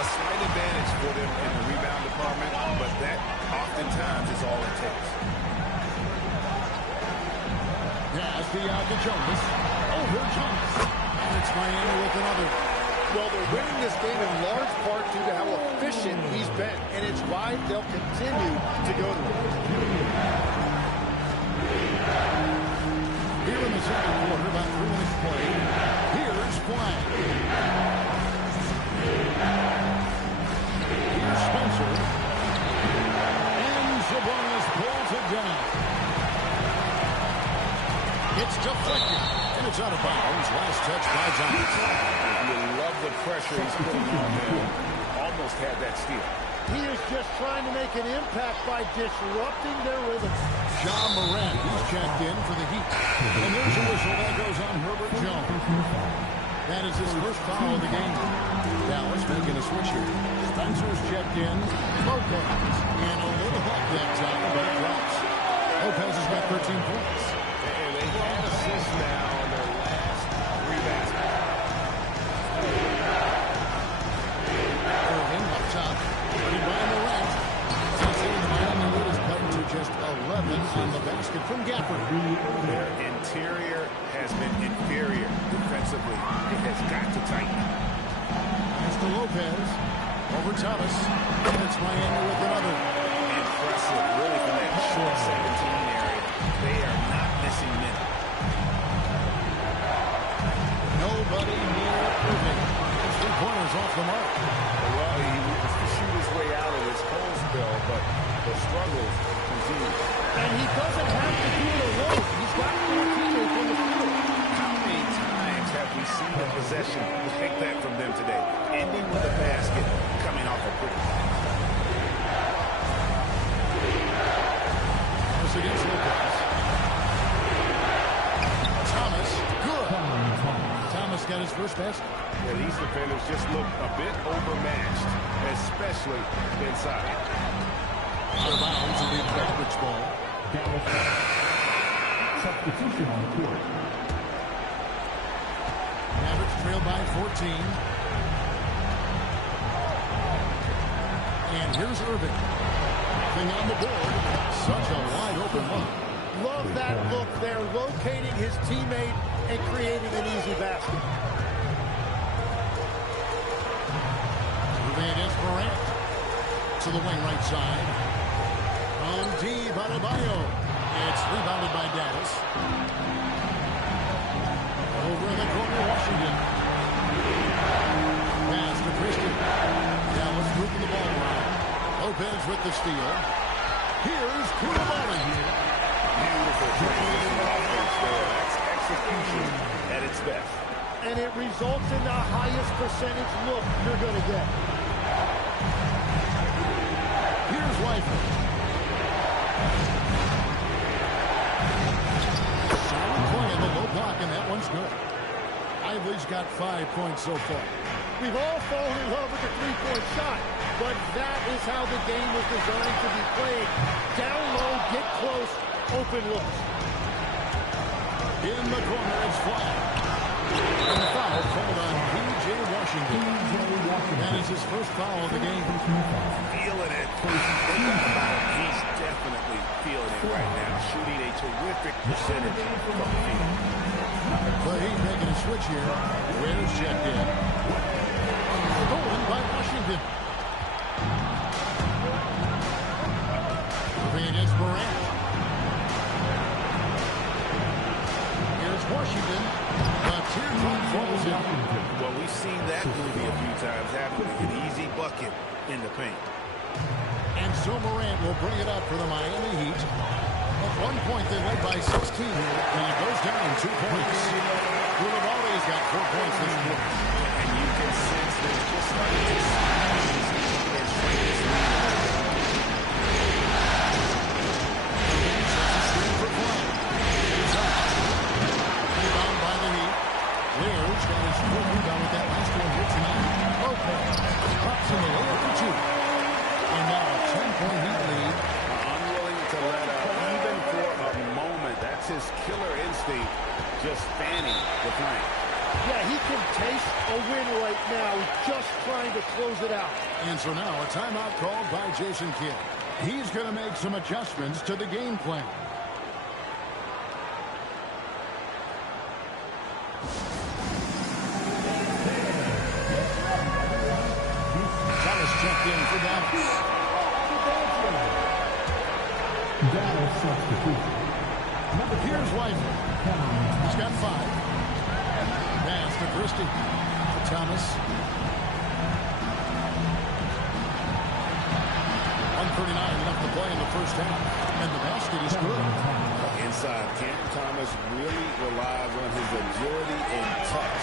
A slight advantage for them in the rebound department, but that oftentimes is all it takes. Pass to Yaka Jonas. Over Jonas. And it's Miami with another. Well, they're winning this game in large part due to how efficient he's been, and it's why they'll continue to go to him. Here in the second quarter, about 3 minutes played. Here's Flag. Here's Spencer. And Sabonis pulls it down. It's deflected, and it's out of bounds. Last touch by Johnson. You love the pressure he's putting on them. Almost had that steal. He is just trying to make an impact by disrupting their rhythm. Ja Morant, he's checked in for the Heat. And there's a whistle that goes on Herbert Jones. That is his first foul of the game. Dallas making a switch here. Spencer's checked in. Lopez. And a little help that time, but it drops. Lopez has got 13 points. And they've had assists now on their last 3 baskets. Irving up top. Ready by Morant. The Miami Heat is cut to just 11 on the basket from Gafford. Their interior has been inferior defensively. It has got to tighten. to Lopez. Over Thomas. It's Miami with another. Impressive, really, from that short 17 area. They are not missing minutes. Nobody near Irving. Three-pointers off the mark. Well, he wants to shoot his way out of this whole spell, but the struggles continue. And he doesn't have to do it alone. He's got 4 teammates on the field. How many times have we seen a possession like that from them today? Ending with a basket, coming off a pretty pass. Against Lopez. Thomas, good. Thomas got his first basket. Yeah, these defenders just look a bit overmatched, especially inside. Out of bounds, it'll be Mavericks ball. Substitution on the court. Mavericks trail by 14. And here's Irving. Thing on the board. Such a wide open look. Love that look there, locating his teammate and creating an easy basket. Moving against Morant. To the wing right side. From deep, Adebayo. It's rebounded by Dallas. Over in the corner, Washington. Pass to Christian. Dallas moving the ball around. Lopez with the steal. Here's Koulibaly. Beautiful transition offense there. That's execution at its best. And it results in the highest percentage look you're going to get. Here's Leifert. Solid play in the low block, and that one's good. Ively's got 5 points so far. We've all fallen in love with the three-point shot, but that is how the game was designed to be played. Down low, get close, open looks. In the corner, it's flat. And the foul called on P.J. Washington. That is his first foul of the game. Feeling it. He's definitely feeling it right now. Shooting a terrific percentage from the field. But he's making a switch here. Where's checked in? Stolen by Washington. Moving against Morant. Here's Washington. The teardrop falls in. Well, we've seen that movie a few times, haven't we? An easy bucket in the paint. And so Morant will bring it up for the Miami Heat. At one point, they led by 16, and it goes down 2 points. Koulibaly's got 4 points this quarter. And you can sense they're just starting to squeeze and shrink this lead. Screen for Vale. It's up. Rebound by the Heat. Lear's got his 4th rebound with that last one here tonight. Lopez pops in the layup for 2. And now a 10-point Heat lead. Unwilling to let up, even for a moment. That's his killer instinct, just fanning the flank. Yeah, he can taste a win right now. He's just trying to close it out. And so now a timeout called by Jason Kidd. He's going to make some adjustments to the game plan. Thomas checked in for Dallas. Dallas substitution. Here's Leifert. He's got 5. Pass to Christie. To Thomas. 1:39 left to play in the first half. And the basket is good. Inside, Cam Thomas really relies on his agility and touch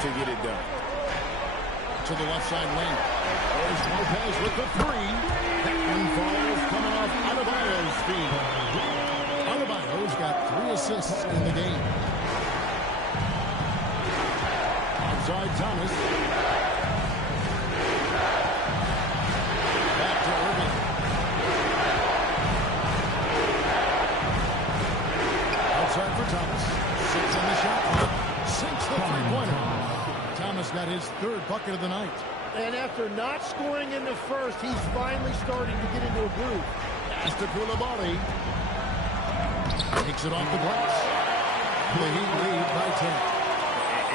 to get it done. To the left side lane. There's Lopez with the 3. That one falls coming off Adebayo's feet. Adebayo's got 3 assists in the game. Outside Thomas. Back to Irving. Outside for Thomas. 6 on the shot clock. Sinks the three-pointer. Thomas got his 3rd bucket of the night. And after not scoring in the first, he's finally starting to get into a groove. Pass to Koulibaly. Takes it off the glass. The Heat lead by 10.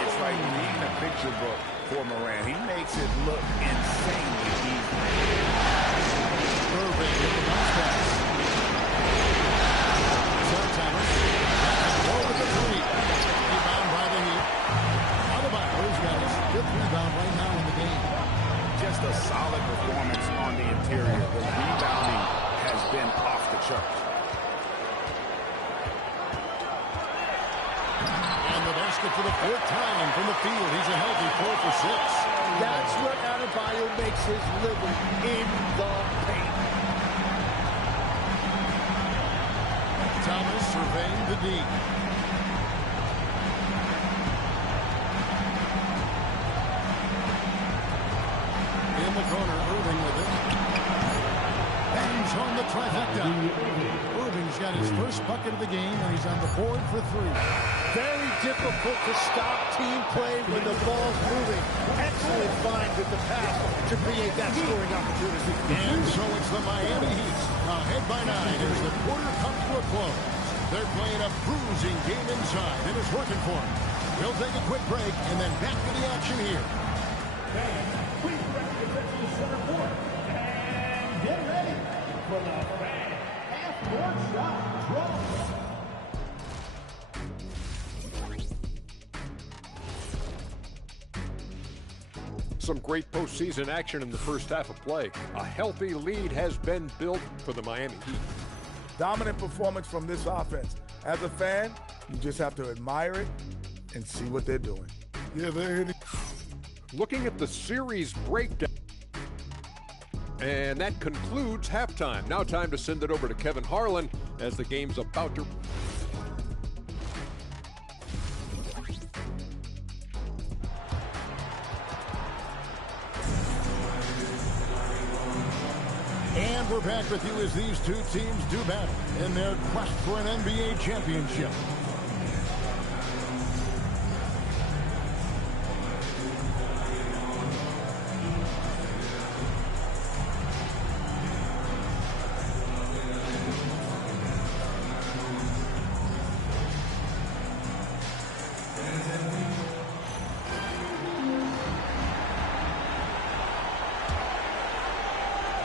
It's like reading a picture book. for Morant. He makes it look insanely easy. Irving with the bounce pass. Thomas. Go with the three. Rebound by the Heat. Adebayo's got his 5th rebound right now in the game. Just a solid performance on the interior. The rebounding has been off the charts. And the basket for the 4th time from the field. He's a healthy 4 for 6. That's where Adebayo makes his living, in the paint. Thomas surveying the D. In the corner, Irving with it. Bangs on the trifecta. Irving's got his first bucket of the game, and he's on the board for 3. Very difficult to stop team play when the ball's moving. Excellent find with the pass to create that scoring opportunity. And so it's the Miami Heat, ahead by 9 as the quarter comes to a close. They're playing a bruising game inside, and it's working for them. We'll take a quick break and then back to the action here. Please represent the center court and get ready for the half-court shot draw. Some great postseason action in the first half of play. A healthy lead has been built for the Miami Heat. Dominant performance from this offense. As a fan, you just have to admire it and see what they're doing. Yeah, they're hitting. Looking at the series breakdown. And that concludes halftime. Now time to send it over to Kevin Harlan as the game's about to... And we're back with you as these two teams do battle in their quest for an NBA championship.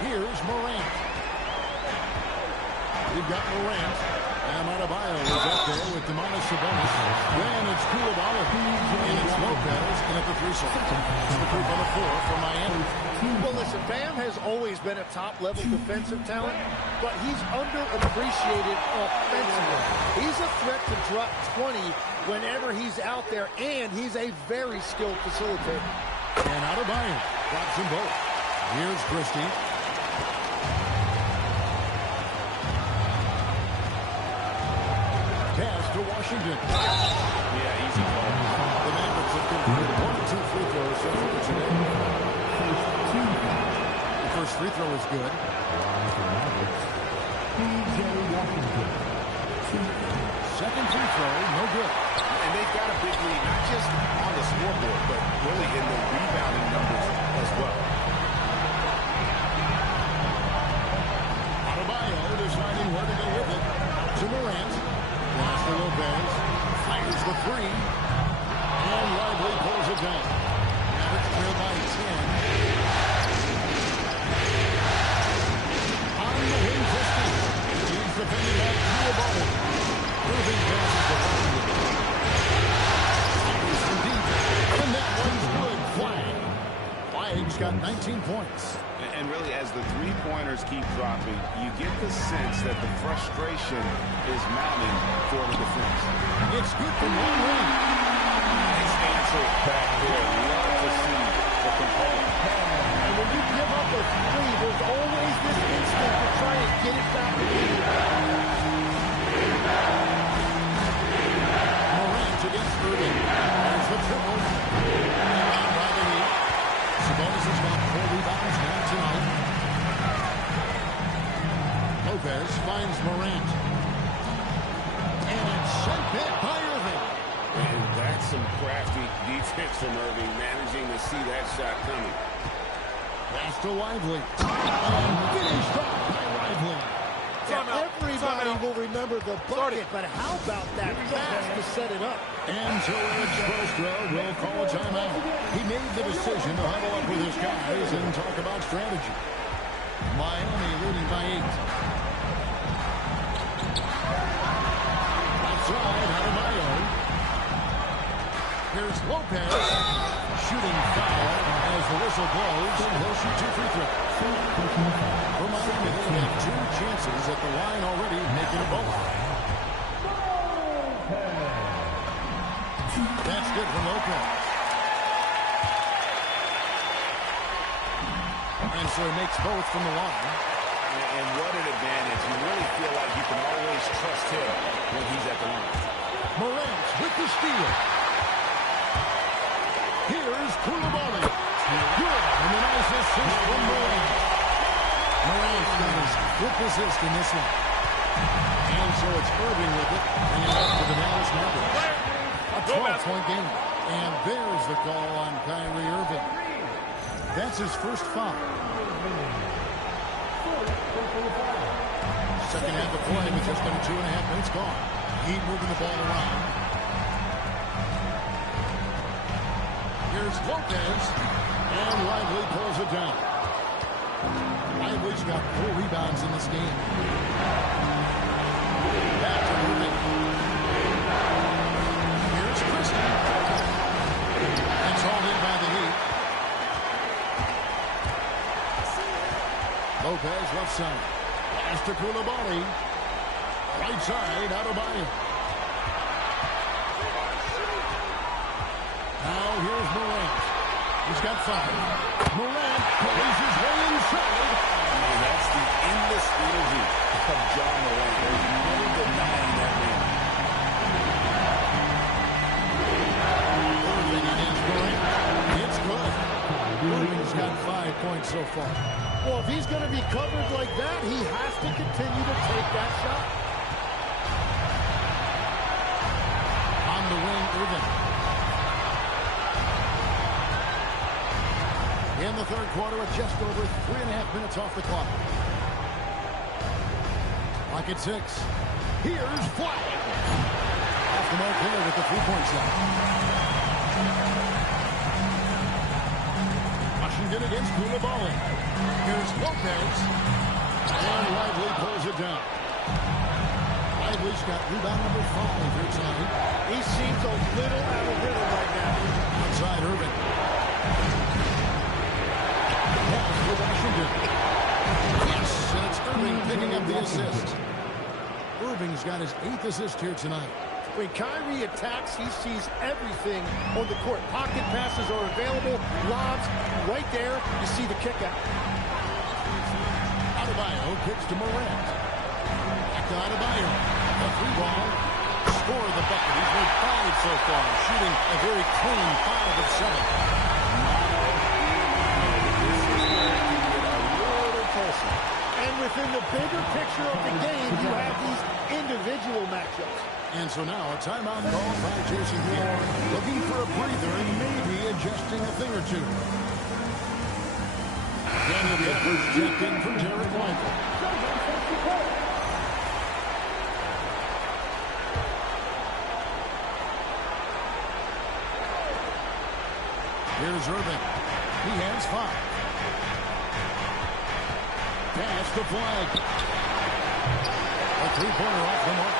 Here's Morant. We've got Morant. Bam Adebayo is up there with Sabonis. Then it's Coulibaly. And it's Lopez in at the 3 slot. The group on the 4 for Miami. Well, listen, Bam has always been a top-level defensive talent, but he's underappreciated offensively. He's a threat to drop 20 whenever he's out there, and he's a very skilled facilitator. And Adebayo drops them both. Here's Christie. Pass to Washington. Yeah, easy call. The Mavericks have completed 1 or 2 free throws so far today. The first free throw is good. Second free throw, no good. And they've got a big lead, not just on the scoreboard, but really in the rebounding numbers as well. Adebayo deciding where to go with it. To Morant. Pass to Lopez. Fires the 3. And Lively pulls it down. Mavericks trail by 10. On the wing, Christie. He's defending that Coulibaly. Irving passes to Washington. Fires from deep. And that one's good. Flag. Flag's got 19 points. And really, as the three-pointers keep dropping, you get the sense that the frustration is mounting for the defense. It's good from long range. Nice answer back there. Love to see the component. And when you give up a 3, there's always this instinct to try and get it back immediately. Morant against Irving. There's the triple. Rebound by the Heat. Sabonis has got 4 rebounds now tonight. Lopez finds Morant. And it's sent back by Irving. And that's some crafty defense from Irving, managing to see that shot coming. Pass to Lively. And finished off by Lively. Everybody will remember the bucket, but how about that pass to set it up? And so Eric Spoelstra will call a timeout. He made the decision to huddle up with his guys and talk about strategy. Miami leading by 8. Outside, Adebayo. Here's Lopez. Shooting foul as the whistle blows, and he'll shoot 2 free throws. For Miami, they have 2 chances at the line already, making it both. That's good from Lopez. And so he makes both from the line. And what an advantage. You really feel like you can always trust him when he's at the line. Morant with the steal. Here's Koulibaly. Good. And a nice assist from Morant. Morant's got his 5th assist in this one. And so it's Irving with it. And he's up to the Dallas Mavericks. A 12-point game. And there's the call on Kyrie Irving. That's his first foul. Second half of play with just under 2.5 minutes gone. Heat moving the ball around. Here's Lopez. And Lively pulls it down. Lively's got 4 rebounds in this game. Back to Irving. Here's Christie. It's all in by the Heat. Lopez left side. Pass to Koulibaly. Right side, Adebayo. Now here's Morant. He's got 5. Morant plays his way inside. And that's the endless energy of Ja Morant. There's no denying that man. Irving against Morant. It's good. Irving's got 5 points so far. Well, if he's going to be covered like that, he has to continue to take that shot. On the wing, Irving. In the third quarter with just over 3.5 minutes off the clock. Clock at 6. Here's Flag. Off the mark there with the 3-point shot. Washington against Koulibaly. Here's Lopez. And Lively pulls it down. Lively's got rebound number 5 here tonight. He seems a little out of rhythm right now. Outside Irving. Pass for Washington. Yes, and it's Irving picking up the assist. Irving's got his 8th assist here tonight. When Kyrie attacks, he sees everything on the court. Pocket passes are available. Lobs right there. You see the kick out. Adebayo kicks to Morant. Back to Adebayo. The 3-ball. Score the bucket. He's made 5 so far. Shooting a very clean 5 of 7. And within the bigger picture of the game, you have these individual matchups. And so now a timeout call by Jason Kidd. Looking for a breather and maybe adjusting a thing or 2. Daniel Peppers checked in for Derek Michael. Here's Irving. He has 5. Pass to Flag. A 3-pointer off the mark.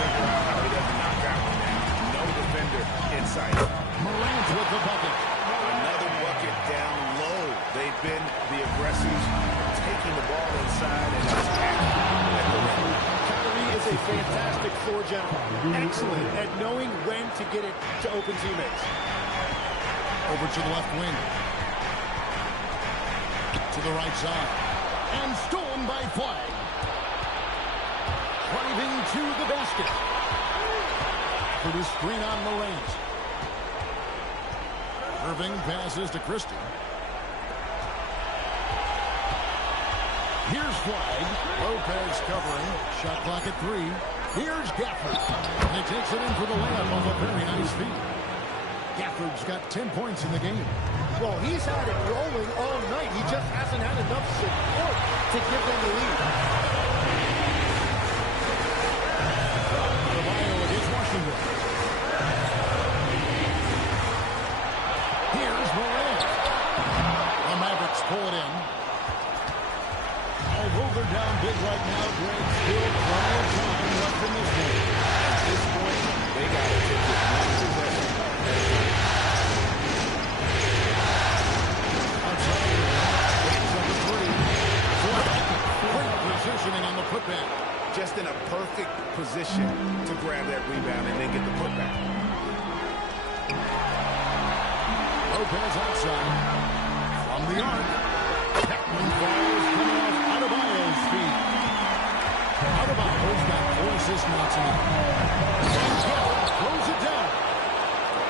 How he doesn't knock out one man. No defender in sight. Morant with the bucket. Another bucket down low. They've been the aggressors, taking the ball inside and attacking at the rim. Kyrie is a fantastic floor general. Excellent at knowing when to get it to open teammates. Over to the left wing. To the right side. And stolen by Flag. Driving to the basket. For the screen on Morant. Irving passes to Christie. Here's Flag. Lopez covering. Shot clock at 3. Here's Gafford. And he takes it in for the layup off a very nice feed. Gafford's got 10 points in the game. Well, he's had it rolling all night. He just hasn't had enough support to give them the lead. they're down big right now, Greg. Still plenty of time left in this game. At this point, they got to take it one possession at a time. Outside, brings up a three. Great positioning on the putback. Just in a perfect position to grab that rebound and then get the putback. Lopez outside. From the arc. Heckman fires coming off Adebayo's feet. Adebayo's got 4 assists now tonight. And Vale throws it down.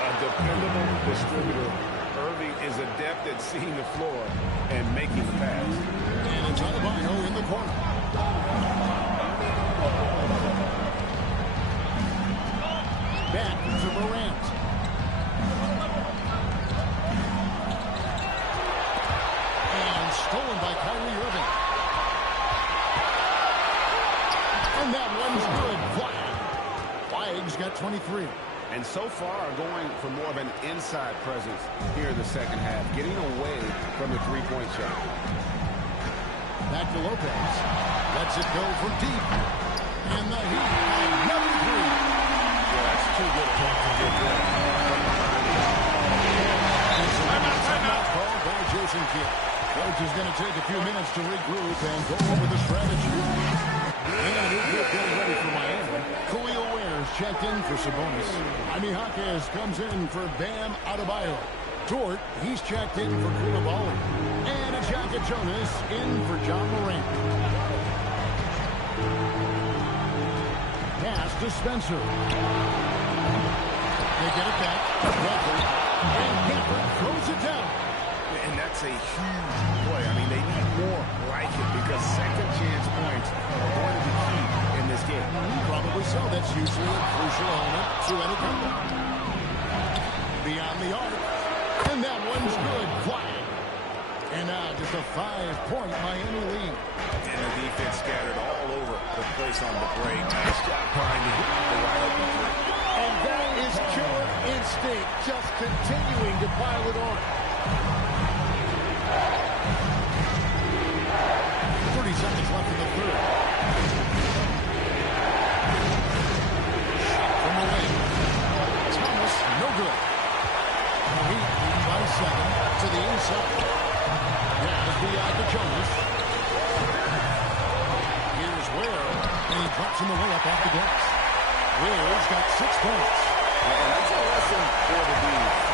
A dependable distributor. Irving is adept at seeing the floor and making the pass. And it's Adebayo in the corner. Back to Morant. And stolen by KYRIE. And that one's good. Wyatt's got 23. And so far going for more of an inside presence here in the second half, getting away from the three-point shot. Back to Lopez. Lets it go from deep. And the Heat, another three. Yeah, that's too good a talk to get there. Timeout called by Jason Kidd. Coach is going to take a few minutes to regroup and go over the strategy. And he's getting ready for Miami. Khalil Ware's checked in for Sabonis. Jaime Jaquez comes in for Bam Adebayo. Dort, he's checked in for Vale. And Jack Jonas in for Ja Morant. Pass to Spencer. They get it back. Gafford. And Gafford throws it down. And that's a huge play. I mean, they need more like it because second chance points are going to be key in this game. Probably so. That's usually a crucial element to any comeback. Beyond the arc. And that one's good. Quiet. And now just a 5-point Miami lead. And the defense scattered all over the place on the break. Nice job finding the wide open three. And that is killer instinct, just continuing to pile it on. 30 seconds left in the third. Shot from the wing. Thomas, no good. The Heat leading by 7 to the inside. There's the Jonas. Here's Ware, and he drops him away up off the glass. Ware's got 6 points. And that's a lesson for the D.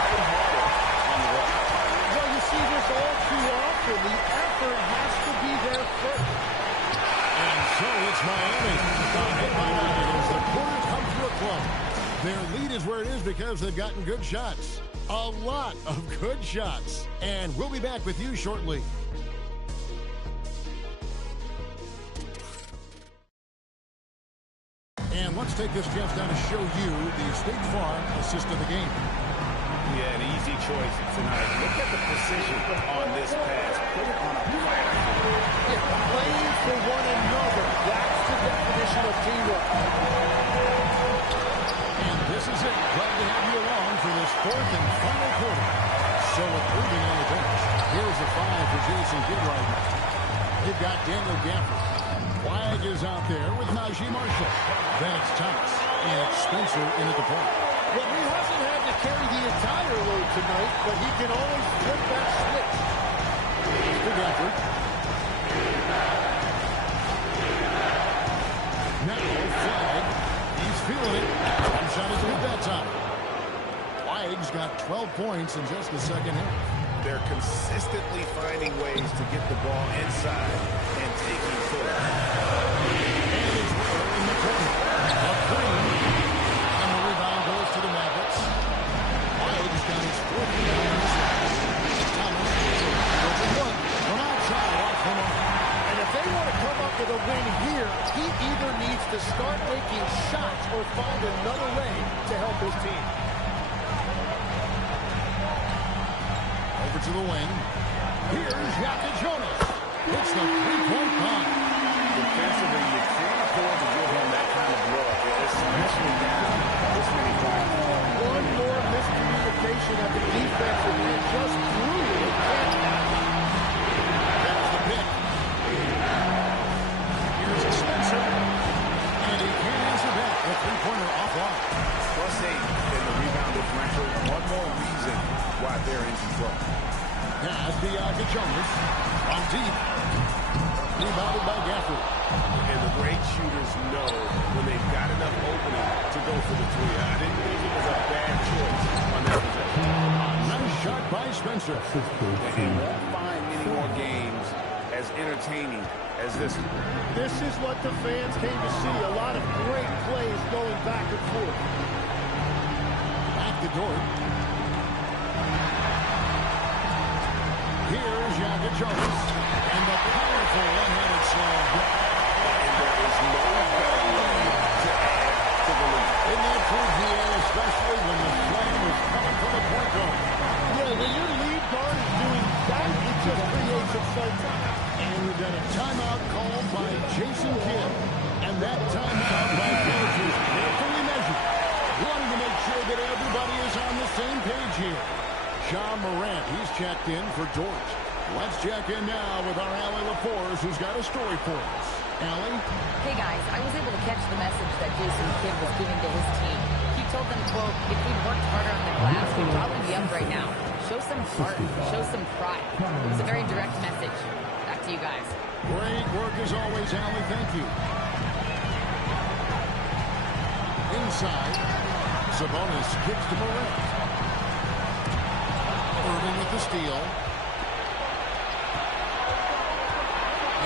Fight harder on the run. Well, you see this all too often. The effort has to be there first. And so it's Miami. Down by 9 as the quarter comes to a close. Their lead is where it is because they've gotten good shots. A lot of good shots. And we'll be back with you shortly. And let's take this chance now to show you the State Farm assist of the game. Yeah, an easy choice tonight. Look at the precision on this pass. Put it on a platter. Yeah, playing for one another. That's the definition of teamwork. And this is it. Glad to have you along for this fourth and final quarter. So with Irving on the bench, here's a 5 for Jason Kidd right now. They've got Daniel Gafford. Wyatt is out there with Najee Marshall. Then it's Thomas. And it's Spencer in at the point. Well, he hasn't had to carry the entire load tonight, but he can always flip that switch. To Gafford. Now, flag. He's feeling it. One shot is good that time. Wyatt's got 12 points in just the second half. They're consistently finding ways to get the ball inside and taking foot. And it's Ware in the corner. A three. And the rebound goes to the Mavericks. Wyatt's got his fourth rebound. Thomas over one. From outside off the mark. And if they want to come up with a win here, he either needs to start making shots or find another way to help his team. Over to the wing. Here's Jack Jonas. It's the three-point bomb. Defensively, you can't afford to give him that kind of look, especially down this many times. One more miscommunication at the defensive end just grew. That's the pick. for the three. I didn't think it was a bad choice on that possession. Nice shot by Spencer. And won't find many more games as entertaining as this one. This is what the fans came to see. A lot of great plays going back and forth. Back to Dort. Here's Ja Morant. And the powerful one-handed slam. And there is no better way to add to the lead. In that third VA, especially when the flame is coming from the point guard. Yeah, when your lead guard is doing that, it just creates excitement. And we've got a timeout called by Jason Kidd. And that timeout by Coach is carefully measured, wanting to make sure that everybody is on the same page here. Ja Morant, he's checked in for Dort. Let's check in now with our Allie LaForce, who's got a story for us. Allie? Hey guys, I was able to catch the message that Jason Kidd was giving to his team. He told them, quote, if we'd worked harder on the glass, we'd probably be up right now. Show some heart, show some pride. It was a very direct message. Back to you guys. Great work as always, Allie. Thank you. Inside, Sabonis kicks to Morant. Irving with the steal.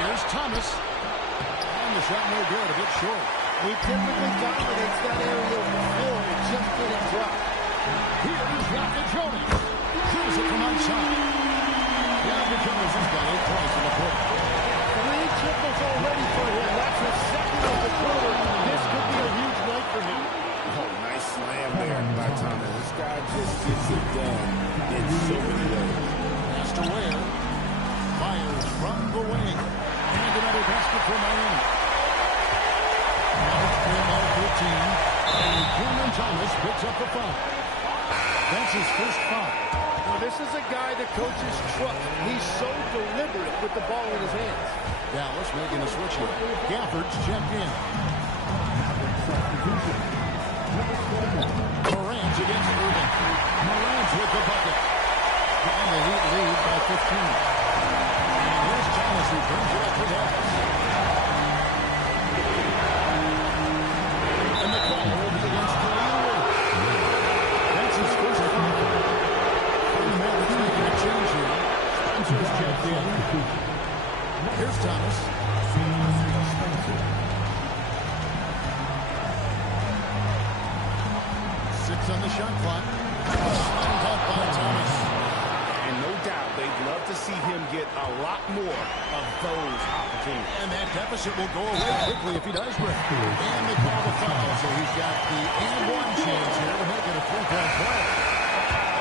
Here's Thomas. And the shot no good, a bit short. He typically dominates that area before it just didn't drop. Here's Jonas. Here's it from outside. Jonas has got 8 points in the quarter. 3 triples already for him. That's his second of the quarter. This could be a huge night for him. Oh, nice slam there by Thomas. This guy just gets it done in so many ways. Pass to Ware. Fires from the wing. And another basket for Miami. Now it's 13. And Cameron Thomas picks up the foul. That's his first foul. Now, this is a guy that coaches trust. He's so deliberate with the ball in his hands. Dallas making a switch here. Gafford's checked in. Morant against Irving. Morant with the bucket. And the Heat lead by 15. And here's Thomas who brings it up to Dallas. And the call will be against Kyle. That's his first foul. And the Mavericks making a change here. Spencer's checked in. Here's Thomas. 6 on the shot clock. Slammed up by Thomas. And no doubt they'd love to see him get a lot more of those opportunities. And that deficit will go away quickly if he does break. And they call the foul, so he's got the and-one chance here to make it a 3-point play.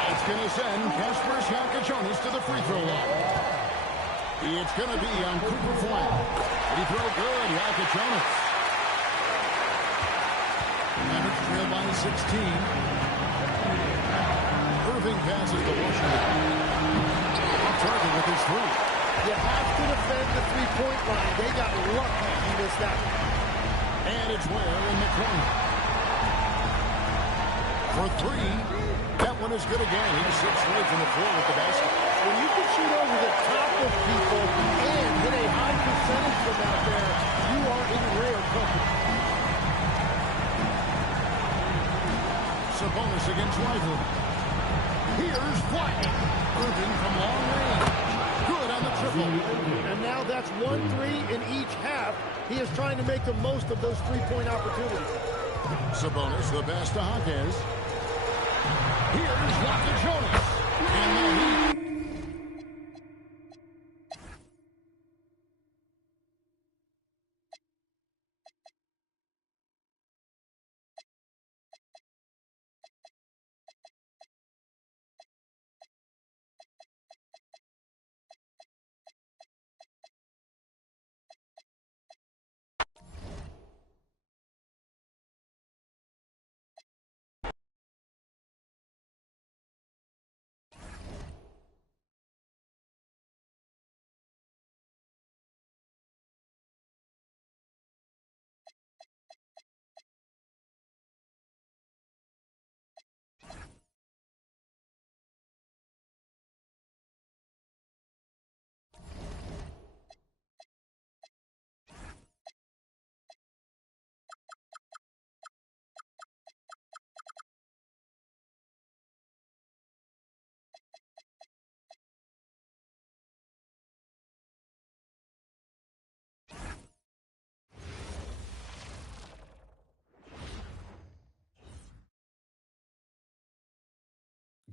That's going to send Kasper Jonas to the free throw line. It's going to be on Cooper Flynn. He throw good, Jonas. Mavericks trail by 16. Irving passes to Washington. Target with his 3. You have to defend the three-point line. They got lucky he missed that. And it's Ware in the corner. For 3. That one is good again. He sits right from the floor with the basket. When you can shoot over the top of people and hit a high percentage from out there, you are in rare company. Sabonis against Lively. Here's White. Irving from long range. Good on the triple. And now that's 1-3 in each half. He is trying to make the most of those three-point opportunities. Sabonis, the best to Hawkins. Here's Jonas. And the Heat.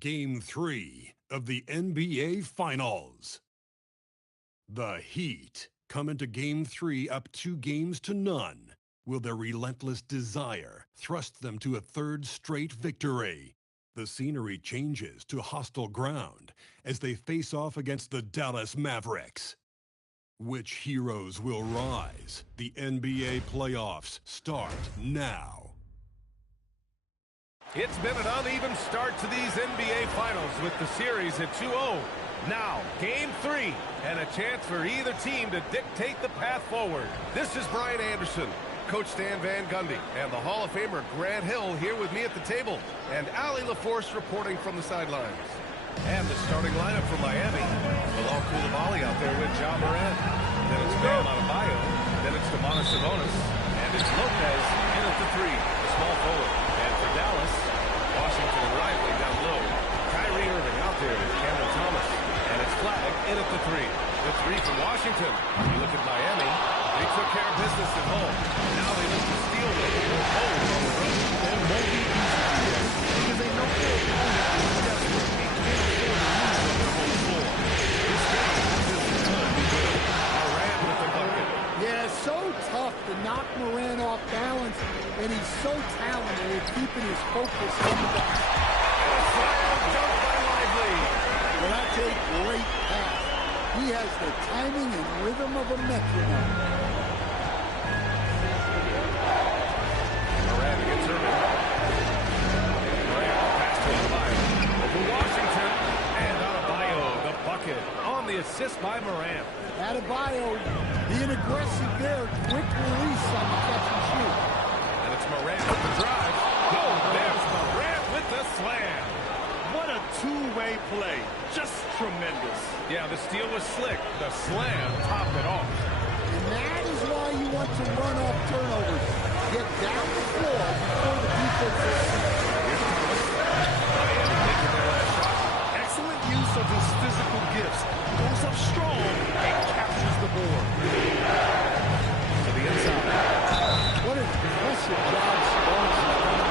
Game 3 of the NBA Finals. The Heat come into Game 3 up 2-0. Will their relentless desire thrust them to a third straight victory? The scenery changes to hostile ground as they face off against the Dallas Mavericks. Which heroes will rise? The NBA playoffs start now. It's been an uneven start to these NBA Finals with the series at 2-0. Now, Game 3, and a chance for either team to dictate the path forward. This is Brian Anderson, Coach Stan Van Gundy, and the Hall of Famer Grant Hill here with me at the table, and Ali LaForce reporting from the sidelines. And the starting lineup for Miami. Bilal Coulibaly out there with Ja Morant. Then it's Bam Adebayo. Then it's Sabonis. And it's Lopez in at the 3, the small forward. And for Dallas, Washington and Riley down low. Kyrie Irving out there with Cameron Thomas. And it's Flag in at the 3. The 3 from Washington. You look at Miami. They took care of business at home. Now they look to steal with the hold on the road. It won't be easy because they know their opponent is desperate and can't afford to lose on their home floor. This game is done. Morant with the bucket. Yeah, so tough to knock Morant off balance, and he's so talented at keeping his focus on the ball. And a slam dunk by Lively. Well, that's a great pass. He has the timing and rhythm of a metronome. Morant against Irving. Morant pass to Adebayo. Over Washington. And Adebayo, the bucket on the assist by Morant. Adebayo being aggressive there. Quick release on the catch and shoot. And it's Morant with the drive. Oh, there's Morant with the slam. What a two-way play. Just tremendous. Yeah, the steal was slick. The slam topped it off. And that is why you want to run off turnovers. Get down the floor before the defense is seen. Here's Thomas. Miami making their last shot. Excellent use of his physical gifts. Goes up strong and captures the board. To the inside. What an impressive job Sparks has done.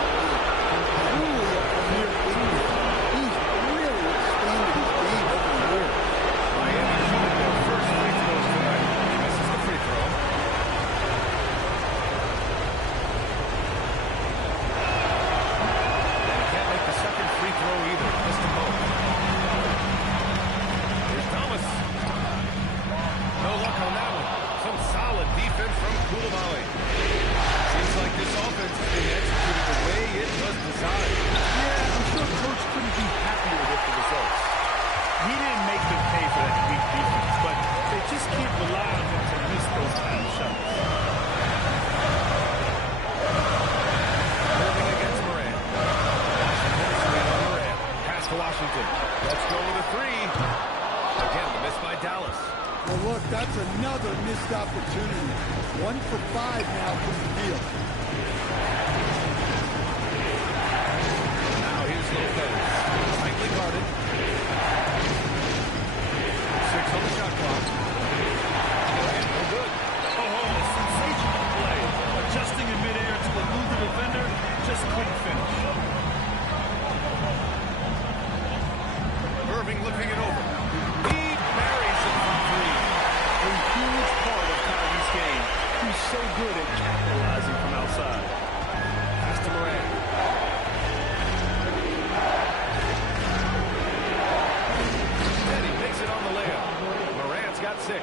Truly a premier player. He's really expanded his game over the years. Miami shooting their first free throws tonight. He misses the free throw. And he can't make the second free throw either. Missed them both. Here's Thomas. No luck on that one. Some solid defense from Coulibaly. Seems like this offense is being executed the way it was designed. Yeah, I'm sure Coach couldn't be happier with the results. He didn't make them pay for that weak defense, but they just can't rely on him to miss those kind of shots. Irving against Morant. Washington screen on Morant. Pass to Washington. Let's go with a 3. Again, the miss by Dallas. Well, look, that's another missed opportunity. 1 for 5 now from the field. Now here's Lopez. Tightly guarded. 6 on the shot clock. And no good. Oh, a sensational play. Adjusting in midair to elude the defender, just couldn't finish. Irving looking it over. He buries it from 3. A huge part of Kyrie's game. He's so good at capitalizing from outside. Pass to Morant. And he makes it on the layup. Morant's got 6.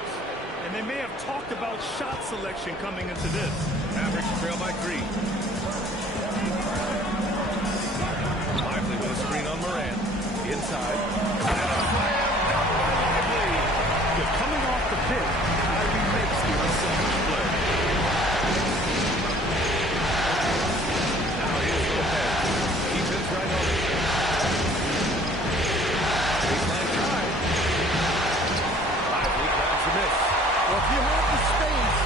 And they may have talked about shot selection coming into this. Mavericks trail by 3. Lively with a screen on Morant. Inside. And a slam dunk by Lively. With coming off the pick, Kyrie makes the unselfish play. Now here's Lopez. Defense right on it. Baseline drive. Lively grabs the miss. Well, if you have the space,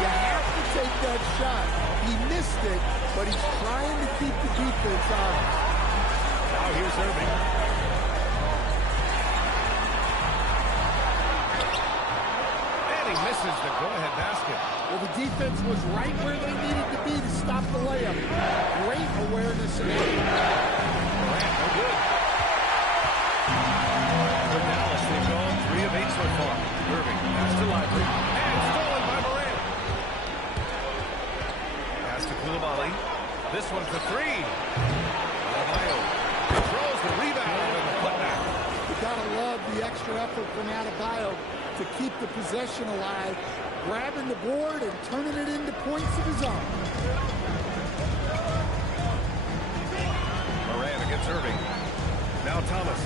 you have to take that shot. He missed it, but he's trying to keep the defense on. Now here's Irving. And he misses the go-ahead basket. Well, the defense was right where they needed to be to stop the layup. Great awareness and aim. Morant, no good. For Dallas, they've gone 3 of 8 so far. Irving, pass to Lively, and stolen by Morant. Pass to Koulibaly. This one for 3. Adebayo throws the rebound and the putback. You gotta love the extra effort from Adebayo to keep the possession alive, grabbing the board and turning it into points of his own. Morant against Irving. Now Thomas.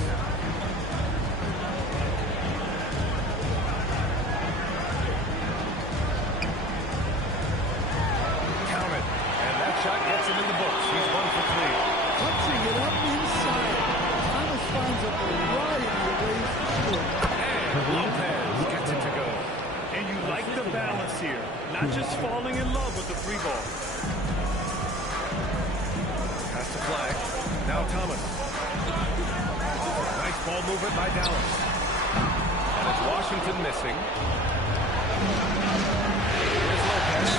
Count it. And that shot gets him in the books. He's 1 for 3. Punching it up inside. Thomas finds a variety of ways to score. And Lopez gets it to go. And you like the balance here. Not just falling in love with the free ball. Pass to Flag. Now Thomas. Nice ball movement by Dallas. And it's Washington missing. Here's Lopez.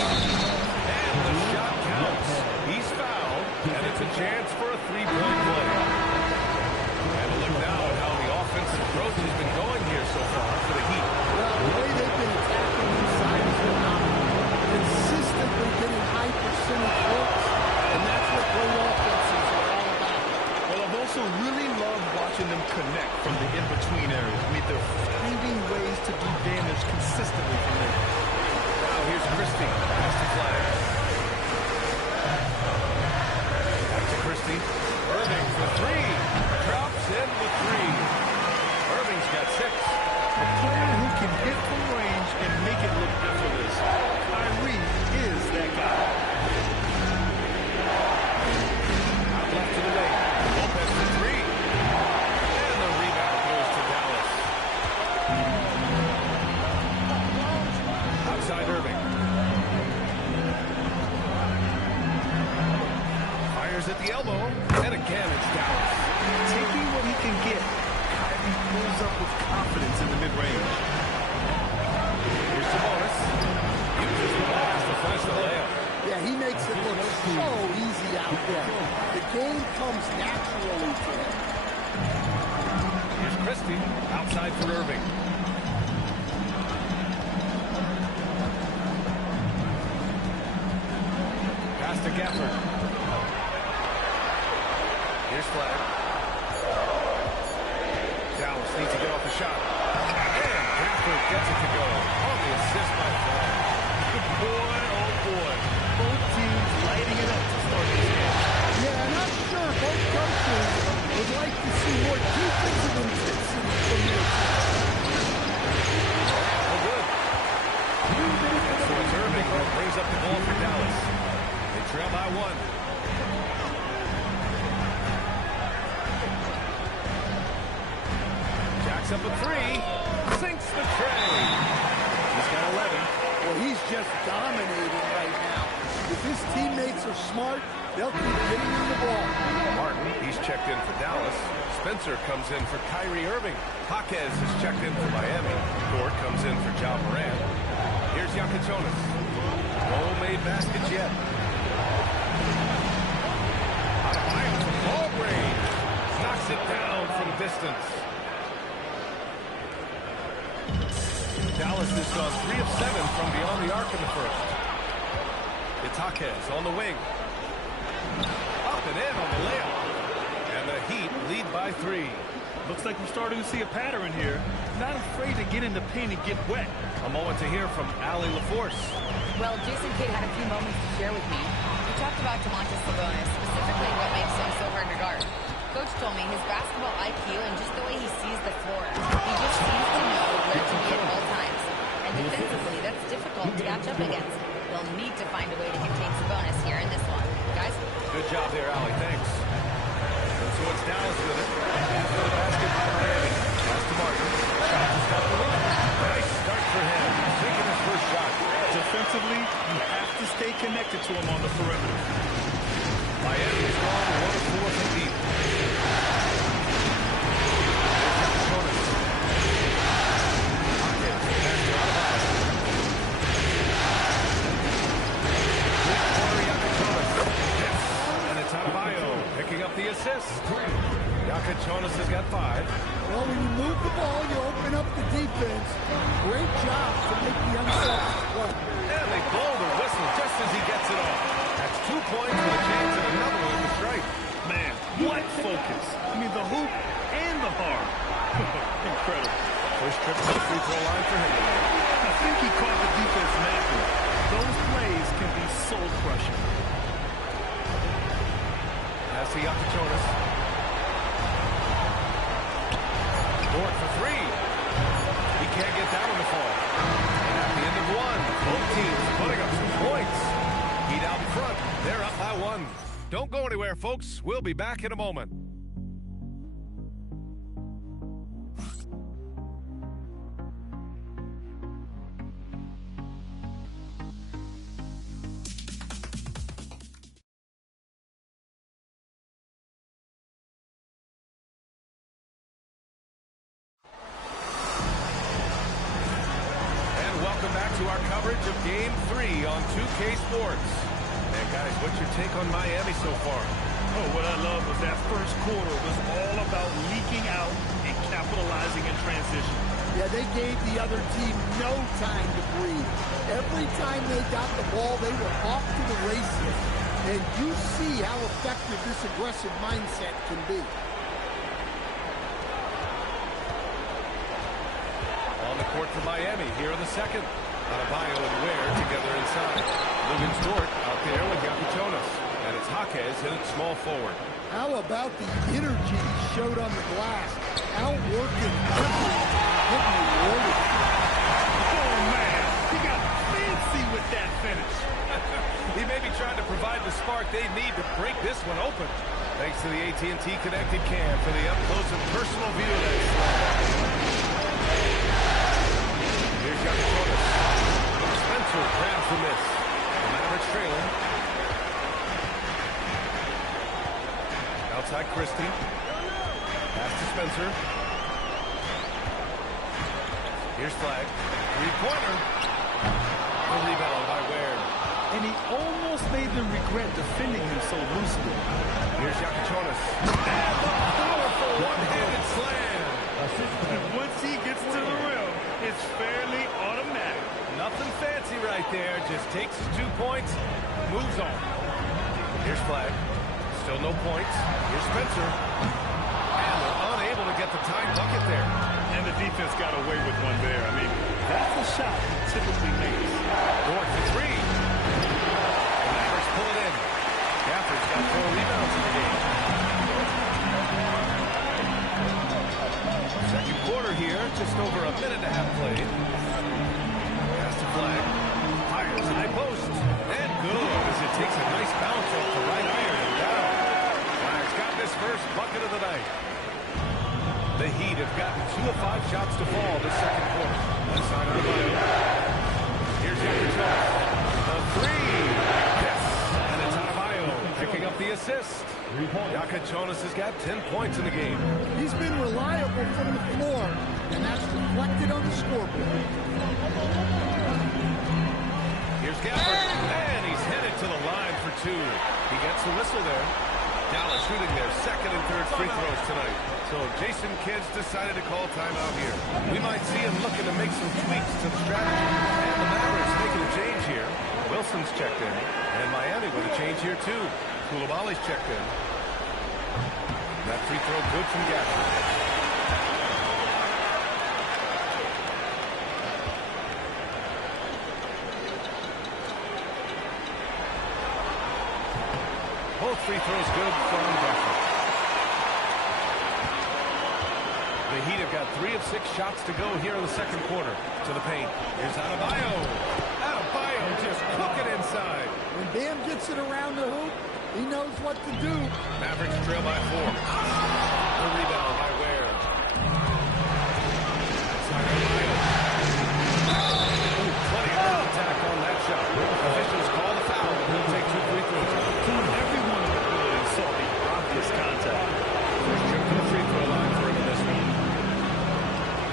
And the shot counts. He's fouled. And it's a chance for a 3-point play. And a look now at how the offensive approach has been going here so far for the Heat. Well, the way they've been attacking inside is phenomenal. Consistently getting high percentage looks, and that's what great offenses are all about. Well, I've also really loved watching them connect from the in-between areas. I mean, they're finding ways to do damage consistently from there. Now here's Christie. Pass to Flag. Back to Christie. Irving for 3. Drops in with 3. Irving's got 6. A player who can hit from range and make it look effortless. Kyrie is that guy. Out left to the lane. Lopez for 3. And the rebound goes to Dallas. Outside Irving. Fires at the elbow. And again, it's Dallas. Taking what he can get, Kyrie pulls up with confidence in the mid-range. Here's Sabonis. Uses the pass to finish the layup. Yeah, he makes it look so easy out there. The game comes naturally to him. Here's Christie. Outside for Irving. Pass to Gafford. Here's Flag. Dallas needs to get off the shot. And Gafford gets it to go. On the assist by Flag. Boy, oh boy. Both teams lighting it up to start this game. Yeah, and I'm sure both coaches would like to see more defensive intensity from their team. Oh, good. So it's Irving who brings up the ball for Dallas. They trail by 1. Jacks up a 3. Sinks the tray. He's got 11. Well, he's just dominating right now. If his teammates are smart, they'll keep getting him the ball. Martin, he's checked in for Dallas. Spencer comes in for Kyrie Irving. Jaquez has checked in for Miami. Gord comes in for Ja Morant. Here's Jonas. No made baskets yet. Adebayo from long range. Knocks it down from distance. Dallas has gone 3 of 7 from beyond the arc in the first. It's Jaquez on the wing. Up and in on the layup. And the Heat lead by 3. Looks like we're starting to see a pattern here. Not afraid to get in the paint and get wet. A moment to hear from Allie LaForce. Well, Jason Kidd had a few moments to share with me. We talked about Domantas Sabonis, specifically what makes him so hard to guard. Coach told me his basketball IQ and just the way he sees the floor. He just seems to know where to be at all times. And defensively, that's difficult to catch up against. They'll need to find a way to contain Sabonis here in this one. Guys? Good job there, Allie. Thanks. And so it's Dallas with it. After the basket by Miami. Pass to Martin. Shot to stop the run. Nice start for him. Taking his first shot. Defensively, you have to stay connected to him on the perimeter. Miami's gone 1 of 4 from deep. Jonas has got 5. Well, when you move the ball, you open up the defense. Great job to make the unselfish play. And they blow the whistle just as he gets it off. That's 2 points with a chance at another one to strike. Man, what focus. I mean, the hoop and the bar. Incredible. First trip to the free throw line for him. I think he caught the defense napping. Those plays can be soul-crushing. Pass to Jonas. Dort for 3. He can't get that on the fall. And at the end of 1, both teams putting up some points. Heat out in front. They're up by 1. Don't go anywhere, folks. We'll be back in a moment. Welcome back to our coverage of Game 3 on 2K Sports. And guys, what's your take on Miami so far? Oh, what I love was that first quarter was all about leaking out and capitalizing in transition. Yeah, they gave the other team no time to breathe. Every time they got the ball, they were off to the races. And you see how effective this aggressive mindset can be. On the court for Miami here in the second. Adebayo and Ware together inside. Lugens Dort out there with Jonas. And it's Jaquez in at small forward. How about the energy he showed on the glass? Outworking everyone, getting rewarded. Oh, man, he got fancy with that finish. He may be trying to provide the spark they need to break this one open. Thanks to the AT&T Connected Cam for the up-close and personal view of that slam. Here's Jonas. Spencer grabs the miss. The Mavericks trailing. Outside Christie. Pass to Spencer. Here's Flag. Three-pointer. The rebound by Ware. And he almost made them regret defending him so loosely. Here's Jonas. And the powerful one-handed slam. Once he gets to the rim, it's fairly automatic. Nothing fancy right there. Just takes his 2 points, moves on. Here's Flag. Still no points. Here's Spencer. And they're unable to get the tying bucket there. And the defense got away with one there. I mean, that's the shot he typically makes. Dort for 3. The Mavericks pull it in. Gafford's got 4 rebounds in the game. Second quarter here, just over a minute and a half played. Pass to Flag. Fires high post. And good as it takes a nice bounce off the right iron and down. Flag's got this first bucket of the night. The Heat have gotten 2 of 5 shots to fall this second quarter. That's on Adebayo. Here's Jonas. The 3. Yes. And it's Adebayo picking up the assist. Jonas has got 10 points in the game. He's been reliable from the floor, and that's reflected on the scoreboard. Here's Gafford, and he's headed to the line for 2. He gets the whistle there. Dallas shooting their second and third free throws tonight. So Jason Kidd's decided to call timeout here. We might see him looking to make some tweaks to the strategy. And the Mavericks making a change here. Wilson's checked in. And Miami with a change here too. Koulibaly's checked in. That free throw good from Gafford. Both free throws good from Gafford. The Heat have got 3 of 6 shots to go here in the second quarter. To the paint. Here's Adebayo. Adebayo just cooking inside. When Bam gets it around the hoop, he knows what to do. Mavericks trail by 4. The rebound by Ware. Outside Adebayo. Plenty of contact on that shot. Officials call the foul. He'll take 2 free throws. Everyone in the building saw the obvious contact. First trip to the free throw line for him in this one.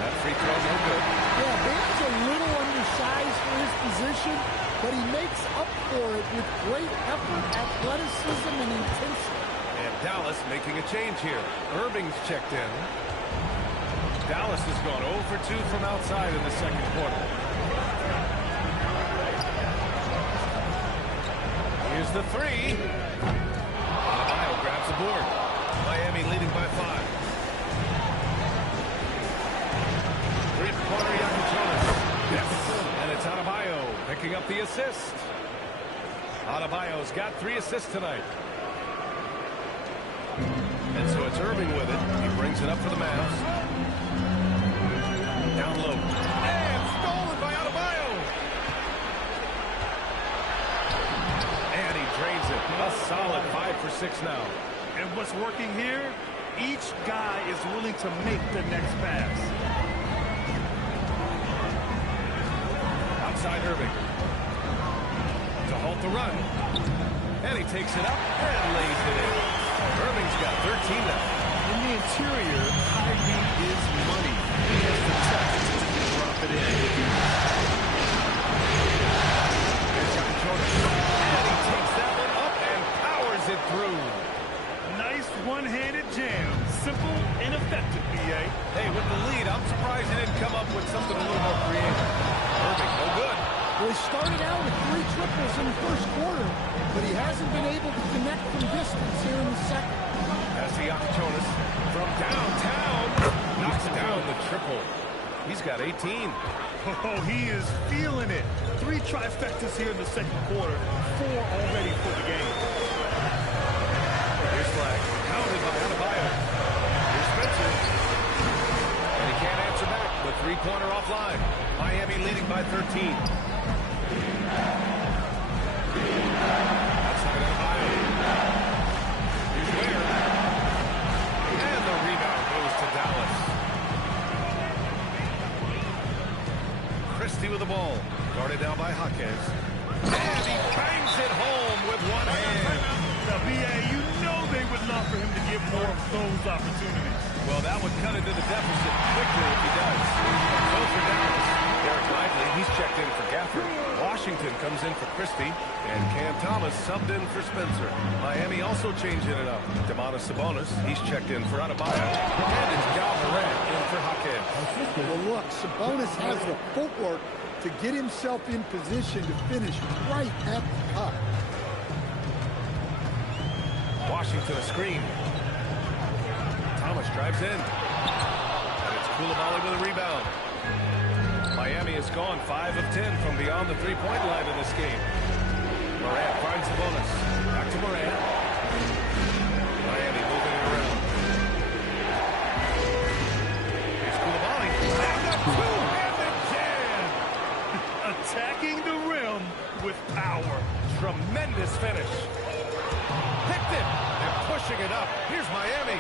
That free throw no good. Yeah, Bam's a little undersized for his position, but he makes up for it with great effort, athleticism, and intensity. And Dallas making a change here. Irving's checked in. Dallas has gone 0 for 2 from outside in the second quarter. Here's the three. Adebayo grabs the board. Miami leading by 5. Three-pointer Jonas. Yes. And it's Adebayo picking up the assist. Adebayo's got 3 assists tonight. And so it's Irving with it. He brings it up for the Mavs. Down low. And stolen by Adebayo. And he drains it. A solid 5 for 6 now. And what's working here? Each guy is willing to make the next pass. Outside Irving. To halt the run. And he takes it up and lays it in. Irving's got 13 now. In the interior, Kyrie is money. He has the touch to drop it in. Here's Ja Morant. And he takes that one up and powers it through. Nice one-handed jam. Simple and effective, BA. Hey, with the lead, I'm surprised he didn't come up with something a little more creative. Irving, no good. Well, he started out with 3 triples in the first quarter, but he hasn't been able to connect from distance here in the second. That's the Jonas from downtown. Knocks down the triple. He's got 18. Oh, he is feeling it. 3 trifectas here in the second quarter. 4 already for the game. Here's flag. Counted by Adebayo. Here's Spencer. And he can't answer back. The three-pointer offline. Miami leading by 13. Outside Adebayo. Here's Ware. And the rebound goes to Dallas. Christie with the ball. Guarded down by Jaquez. And he bangs it home with one hand. Now, BA, you know they would love for him to get more of those opportunities. Well, that would cut into the deficit quickly if he does. So for Dallas, Derek Lively, he's checked in for Gafford. Washington comes in for Christie. And Cam Thomas subbed in for Spencer. Miami also changing it up. Domantas Sabonis, he's checked in for Adebayo. And it's Ja Morant in for Jaquez. Well, look, Sabonis has the footwork to get himself in position to finish right at the cup. Washington a screen. Thomas drives in. And it's Coulibaly with a rebound. Miami has gone 5 of 10 from beyond the three-point line in this game. Morant finds the bonus. Back to Morant. Miami moving it around. Here's Coulibaly. And the two-handed jam. Attacking the rim with power. Tremendous finish. Picked it and pushing it up. Here's Miami.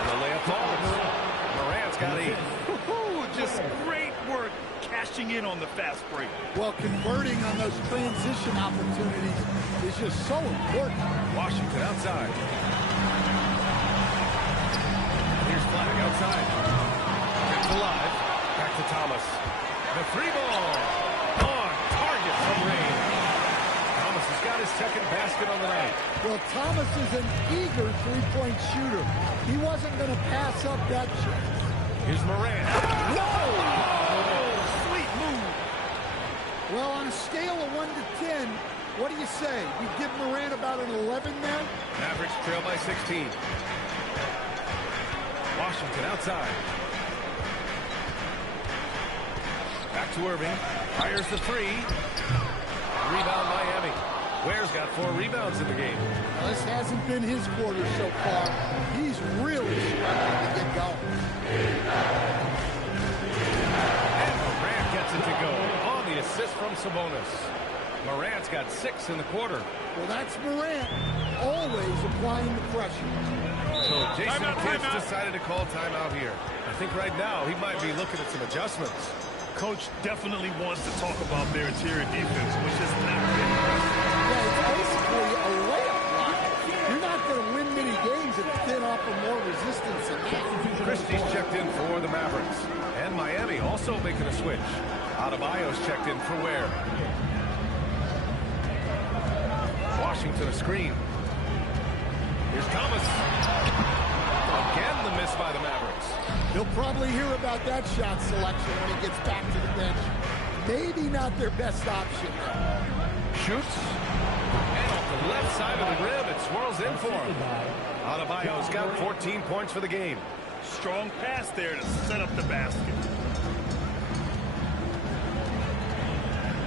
And the layup falls. Morant's got 8. Just great work cashing in on the fast break. Well, converting on those transition opportunities is just so important. Washington outside. Here's Flag outside. Kept alive. Back to Thomas. The 3-ball. On target from Rain. Thomas has got his second basket on the night. Well, Thomas is an eager three-point shooter. He wasn't going to pass up that shot. Here's Morant. Whoa! Oh, sweet move. Well, on a scale of 1 to 10, what do you say? We give Morant about an 11 now? Mavericks trail by 16. Washington outside. Back to Irving. Fires the 3. Rebound Miami. Ware's got 4 rebounds in the game. Well, this hasn't been his quarter so far. He's really struggling to get going. And Morant gets it to go on the assist from Sabonis. Morant's got 6 in the quarter. Well, that's Morant, always applying the pressure. So Jason Kidd decided to call timeout here. I think right now he might be looking at some adjustments. Coach definitely wants to talk about their interior defense, which has not been impressive. Yeah, it's basically a layup line. You're not going to win many games if you can't offer more resistance than that. Christie's checked in for the Mavericks. And Miami also making a switch. Adebayo's checked in for Ware. Washington a screen. Here's Thomas. Again, the miss by the Mavericks. He'll probably hear about that shot selection when he gets back to the bench. Maybe not their best option. Shoots. And off the left side of the rim, it swirls in for him. Adebayo's got 14 points for the game. Strong pass there to set up the basket.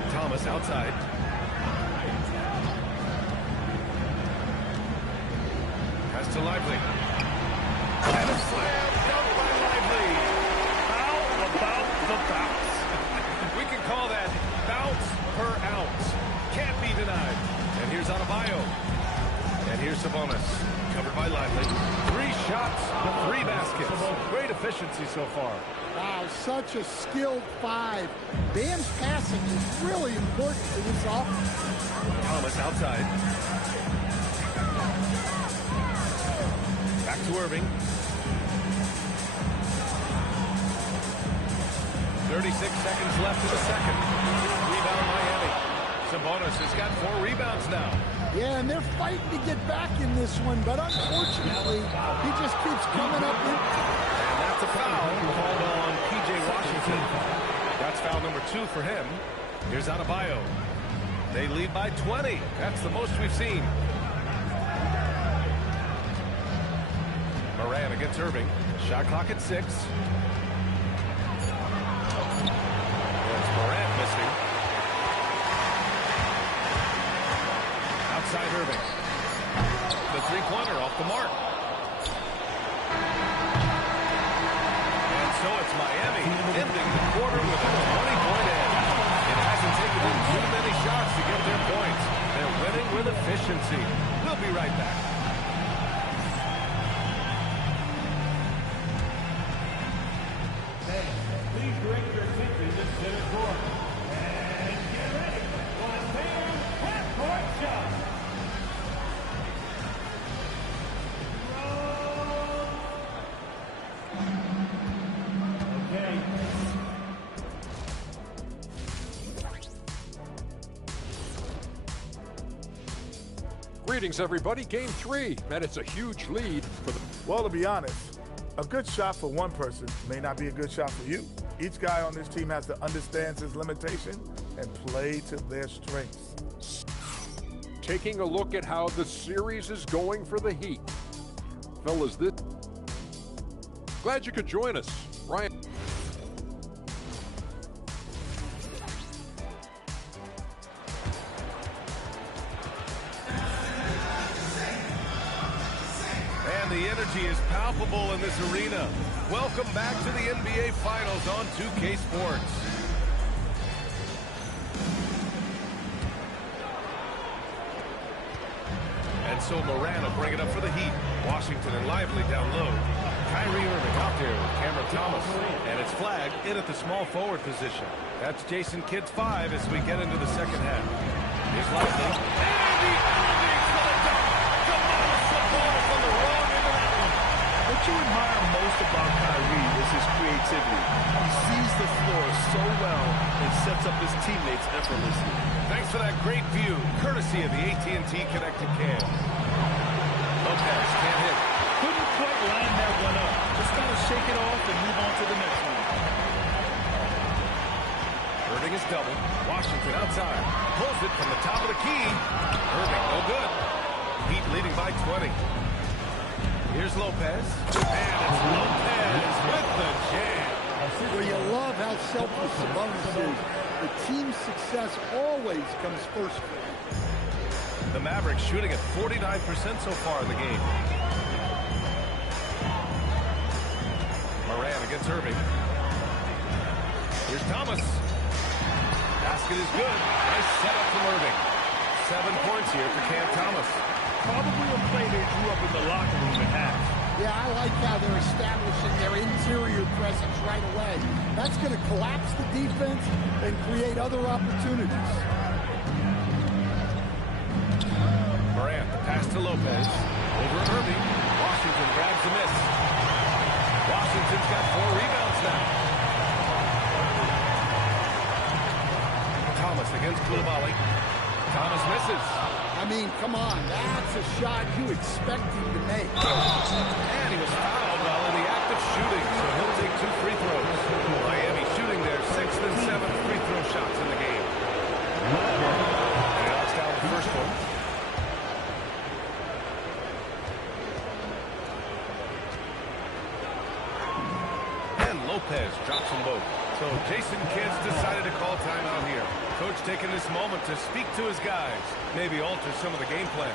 Thomas outside. Pass to Lively. And a slam dunk by Lively. How about the bounce? We can call that bounce per ounce. Can't be denied. And here's Adebayo. And here's Sabonis. Covered by Lively. 3 shots, 3 baskets. Great efficiency so far. Wow, such a skilled 5. Bam's passing is really important to this offense. Thomas outside. Back to Irving. 36 seconds left in the second. Rebound Miami. Sabonis has got 4 rebounds now. Yeah, and they're fighting to get back in this one, but unfortunately, he just keeps coming up in. And that's a foul called on P.J. Washington. That's foul number 2 for him. Here's Adebayo. They lead by 20. That's the most we've seen. Morant against Irving. Shot clock at 6. There's Morant missing. Outside Irving. The three-pointer off the mark. And so it's Miami ending the quarter with a 20-point edge. It hasn't taken them too many shots to get their points. They're winning with efficiency. We'll be right back. Please direct your attention to center court. And get ready for the Bam half-court shot. Okay. Greetings, everybody. Game 3, and it's a huge lead for the... Well, to be honest, a good shot for one person may not be a good shot for you. Each guy on this team has to understand his limitation and play to their strengths. Taking a look at how the series is going for the Heat. Fellas, this... Glad you could join us. Ryan... The energy is palpable in this arena. Welcome back to the NBA Finals on 2K Sports. And so Morant will bring it up for the Heat. Washington and Lively down low. Kyrie Irving out there with Cameron Thomas. And it's flagged in at the small forward position. That's Jason Kidd's 5 as we get into the second half. Here's Lively. And the Irving for the dunk. Sabonis on the wrong end of that one. What you admire most about Kyrie is his creativity. He sees the floor so well and sets up his teammates effortlessly. Thanks for that great view, courtesy of the AT&T Connected Cam. Lopez can't hit. Couldn't quite line that one up. Just got to shake it off and move on to the next one. Irving is doubled. Washington outside. Pulls it from the top of the key. Irving, no good. Heat leading by 20. Here's Lopez. And it's Lopez with the jam. Well, you love how selfless Sabonis is. The team's success always comes first for him. The Mavericks shooting at 49% so far in the game. Morant against Irving. Here's Thomas. Basket is good. Nice setup from Irving. 7 points here for Cam Thomas. Probably a play they drew up in the locker room at half. Yeah, I like how they're establishing their interior presence right away. That's going to collapse the defense and create other opportunities. Morant, the pass to Lopez. Over Irving. Washington grabs the miss. Washington's got 4 rebounds now. Thomas against Koulibaly. Thomas misses. I mean, come on. That's a shot you expect him to make. And he was fouled while in the act of shooting, so he'll take 2 free throws. Miami shooting their 6th and 7th free throw shots in the game. And he knocks down the first one. And Lopez drops them both. So Jason Kidd's decided to call timeout here. Coach taking this moment to speak to his guys, maybe alter some of the game plan.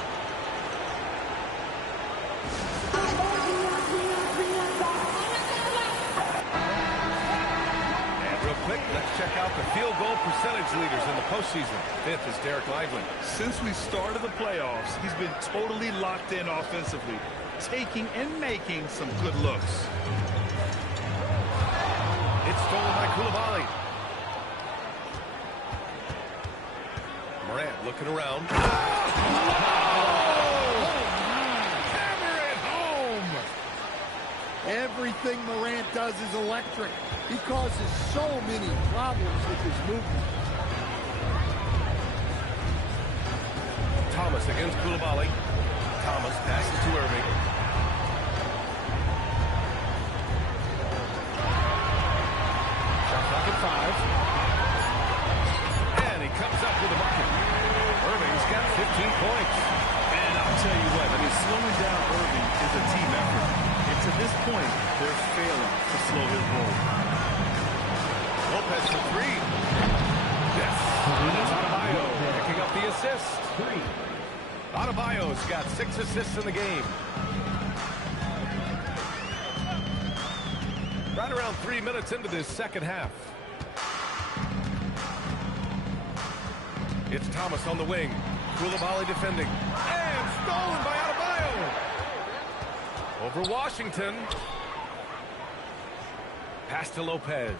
And real quick, let's check out the field goal percentage leaders in the postseason. 5th is Derek Lively. Since we started the playoffs, he's been totally locked in offensively, taking and making some good looks. It's stolen by Coulibaly. Morant looking around. Hammer it home! Everything Morant does is electric. He causes so many problems with his movement. Thomas against Coulibaly. Thomas passes to Irving. Shot clock at 5. And he comes up with a bucket. Irving's got 15 points. And I'll tell you what, I mean, slowing down Irving is a team effort. And to this point, they're failing to slow his roll. Lopez for 3. Yes. That's Adebayo picking up the assist. Adebayo's got 6 assists in the game. Right around 3 minutes into this second half. It's Thomas on the wing. Coulibaly defending. And stolen by Adebayo. Over Washington. Pass to Lopez.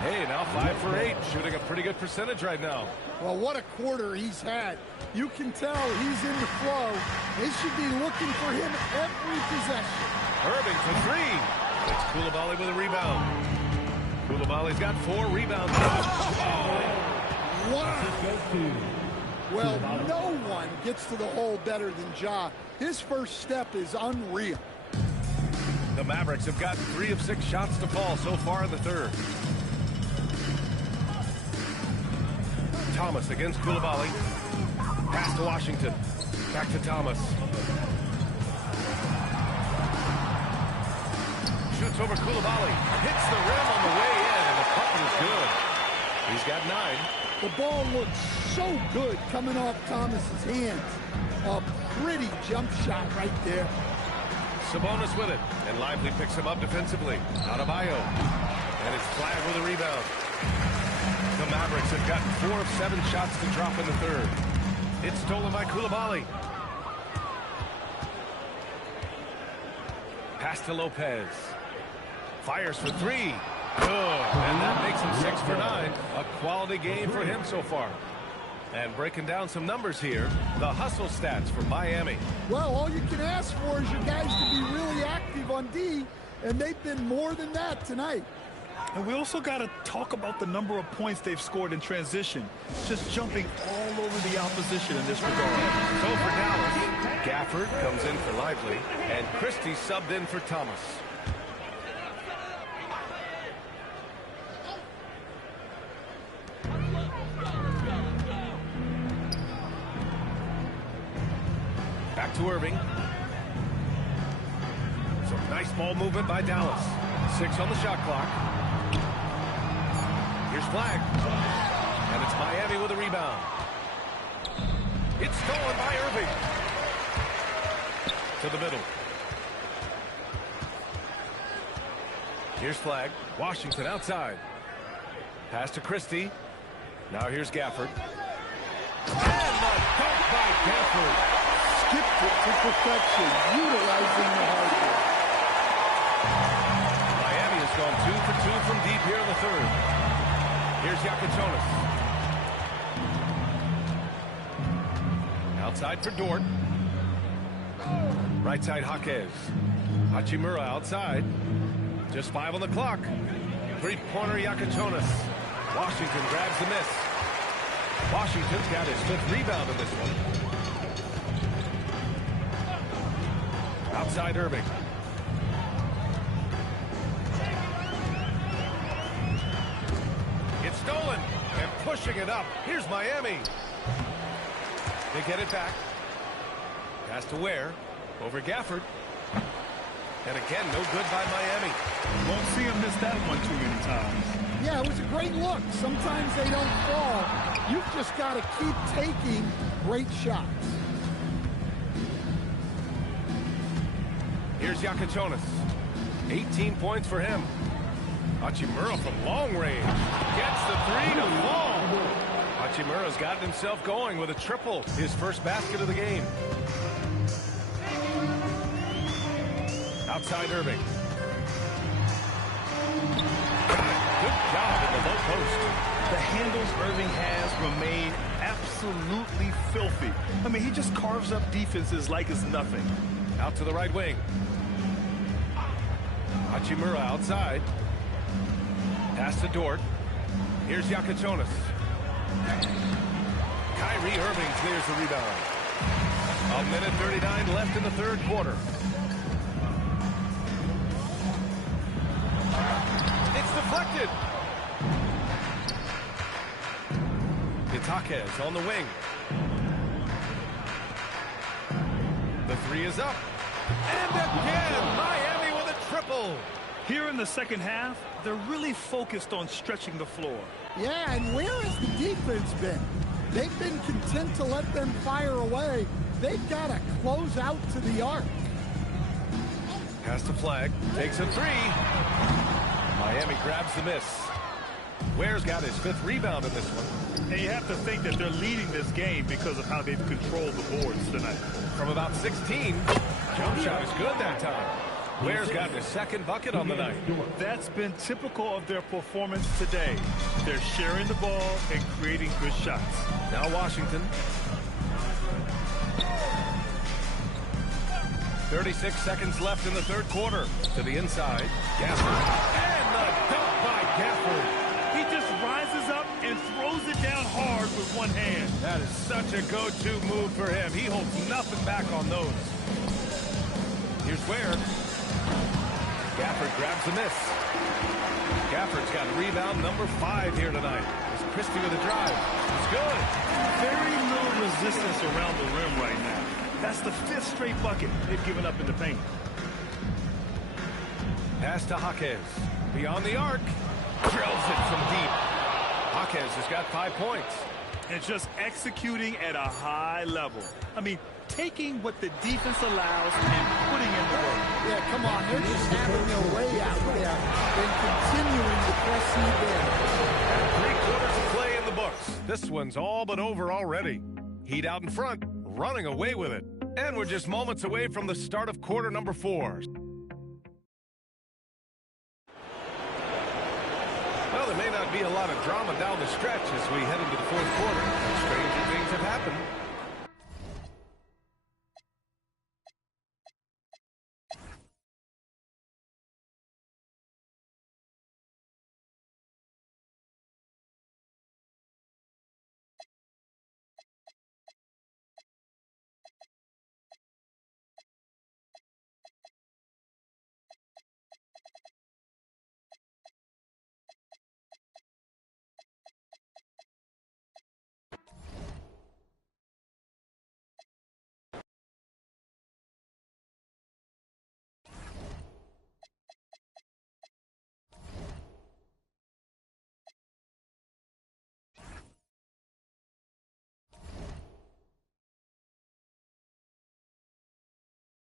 Hey, now 5 for 8. Shooting a pretty good percentage right now. Well, what a quarter he's had. You can tell he's in the flow. They should be looking for him every possession. Irving for 3. It's Coulibaly with a rebound. Coulibaly's got 4 rebounds. Wow. Well, no one gets to the hole better than Ja. His first step is unreal. The Mavericks have gotten 3 of 6 shots to fall so far in the third. Thomas against Coulibaly. Pass to Washington. Back to Thomas. Shoots over Coulibaly. Hits the rim on the way in, and the putt is good. He's got 9. The ball looks so good coming off Thomas's hands. A pretty jump shot right there. Sabonis with it, and Lively picks him up defensively. Adebayo. And it's Flagg with a rebound. The Mavericks have gotten 4 of 7 shots to drop in the third. It's stolen by Coulibaly. Pass to Lopez. Fires for 3. Good. And that makes him 6 for 9. A quality game for him so far. And breaking down some numbers here, the hustle stats for Miami. Well, all you can ask for is your guys to be really active on D, and they've been more than that tonight. And we also got to talk about the number of points they've scored in transition, just jumping all over the opposition in this regard. So for Dallas, Gafford comes in for Lively, and Christie subbed in for Thomas. Back to Irving. Some nice ball movement by Dallas. 6 on the shot clock. Here's Flagg. And it's Miami with a rebound. It's stolen by Irving. To the middle. Here's Flagg. Washington outside. Pass to Christie. Now here's Gafford. And the dunk by Gafford. Skipped it to perfection, utilizing the hard work. Miami has gone 2 for 2 from deep here in the third. Here's Jonas. Outside for Dort. Right side Jaquez. Hachimura outside. Just 5 on the clock. 3-pointer Jonas. Washington grabs the miss. Washington's got his 5th rebound in this one. Outside Irving. It's stolen and pushing it up. Here's Miami. They get it back. Pass to Ware. Over Gafford. And again, no good by Miami. Won't see him miss that one too many times. Yeah, it was a great look. Sometimes they don't fall. You've just got to keep taking great shots. Here's Yakatonis. 18 points for him. Hachimura from long range. Gets the 3 to fall. Hachimura's gotten himself going with a triple. His first basket of the game. Outside Irving. Good job in the low post. The handles Irving has remain absolutely filthy. I mean, he just carves up defenses like it's nothing. Out to the right wing. Hachimura outside. Pass to Dort. Here's Yakatonis. Kyrie Irving clears the rebound. 1:39 left in the 3rd quarter. It's deflected. Itakes on the wing. The 3 is up. And again, Miami with a triple. Here in the second half, they're really focused on stretching the floor. Yeah, and where has the defense been? They've been content to let them fire away. They've got to close out to the arc. Pass to Flag. Takes a 3. Miami grabs the miss. Ware's got his 5th rebound in this one. And you have to think that they're leading this game because of how they've controlled the boards tonight. From about 16, jump shot is good that time. Ware's got his 2nd bucket on the night. That's been typical of their performance today. They're sharing the ball and creating good shots. Now Washington. 36 seconds left in the 3rd quarter. To the inside. Gafford. And the dunk by Gafford. He just rises up and throws it down hard with one hand. That is such a go-to move for him. He holds nothing back on those. Here's Ware. Gafford grabs the miss. Gafford's got rebound number 5 here tonight. It's Christie with a drive. It's good. Very little resistance around the rim right now. That's the 5th straight bucket they've given up in the paint. Pass to Jaquez. Beyond the arc. Drills it from deep. Jaquez has got 5 points. And just executing at a high level. I mean, taking what the defense allows and putting in the work. Yeah, come on. They're just having their way out there and continuing to press heat in. And 3 quarters of play in the books. This one's all but over already. Heat out in front, running away with it. And we're just moments away from the start of quarter number 4. Well, there may not be a lot of drama down the stretch as we head into the 4th quarter. Stranger things have happened.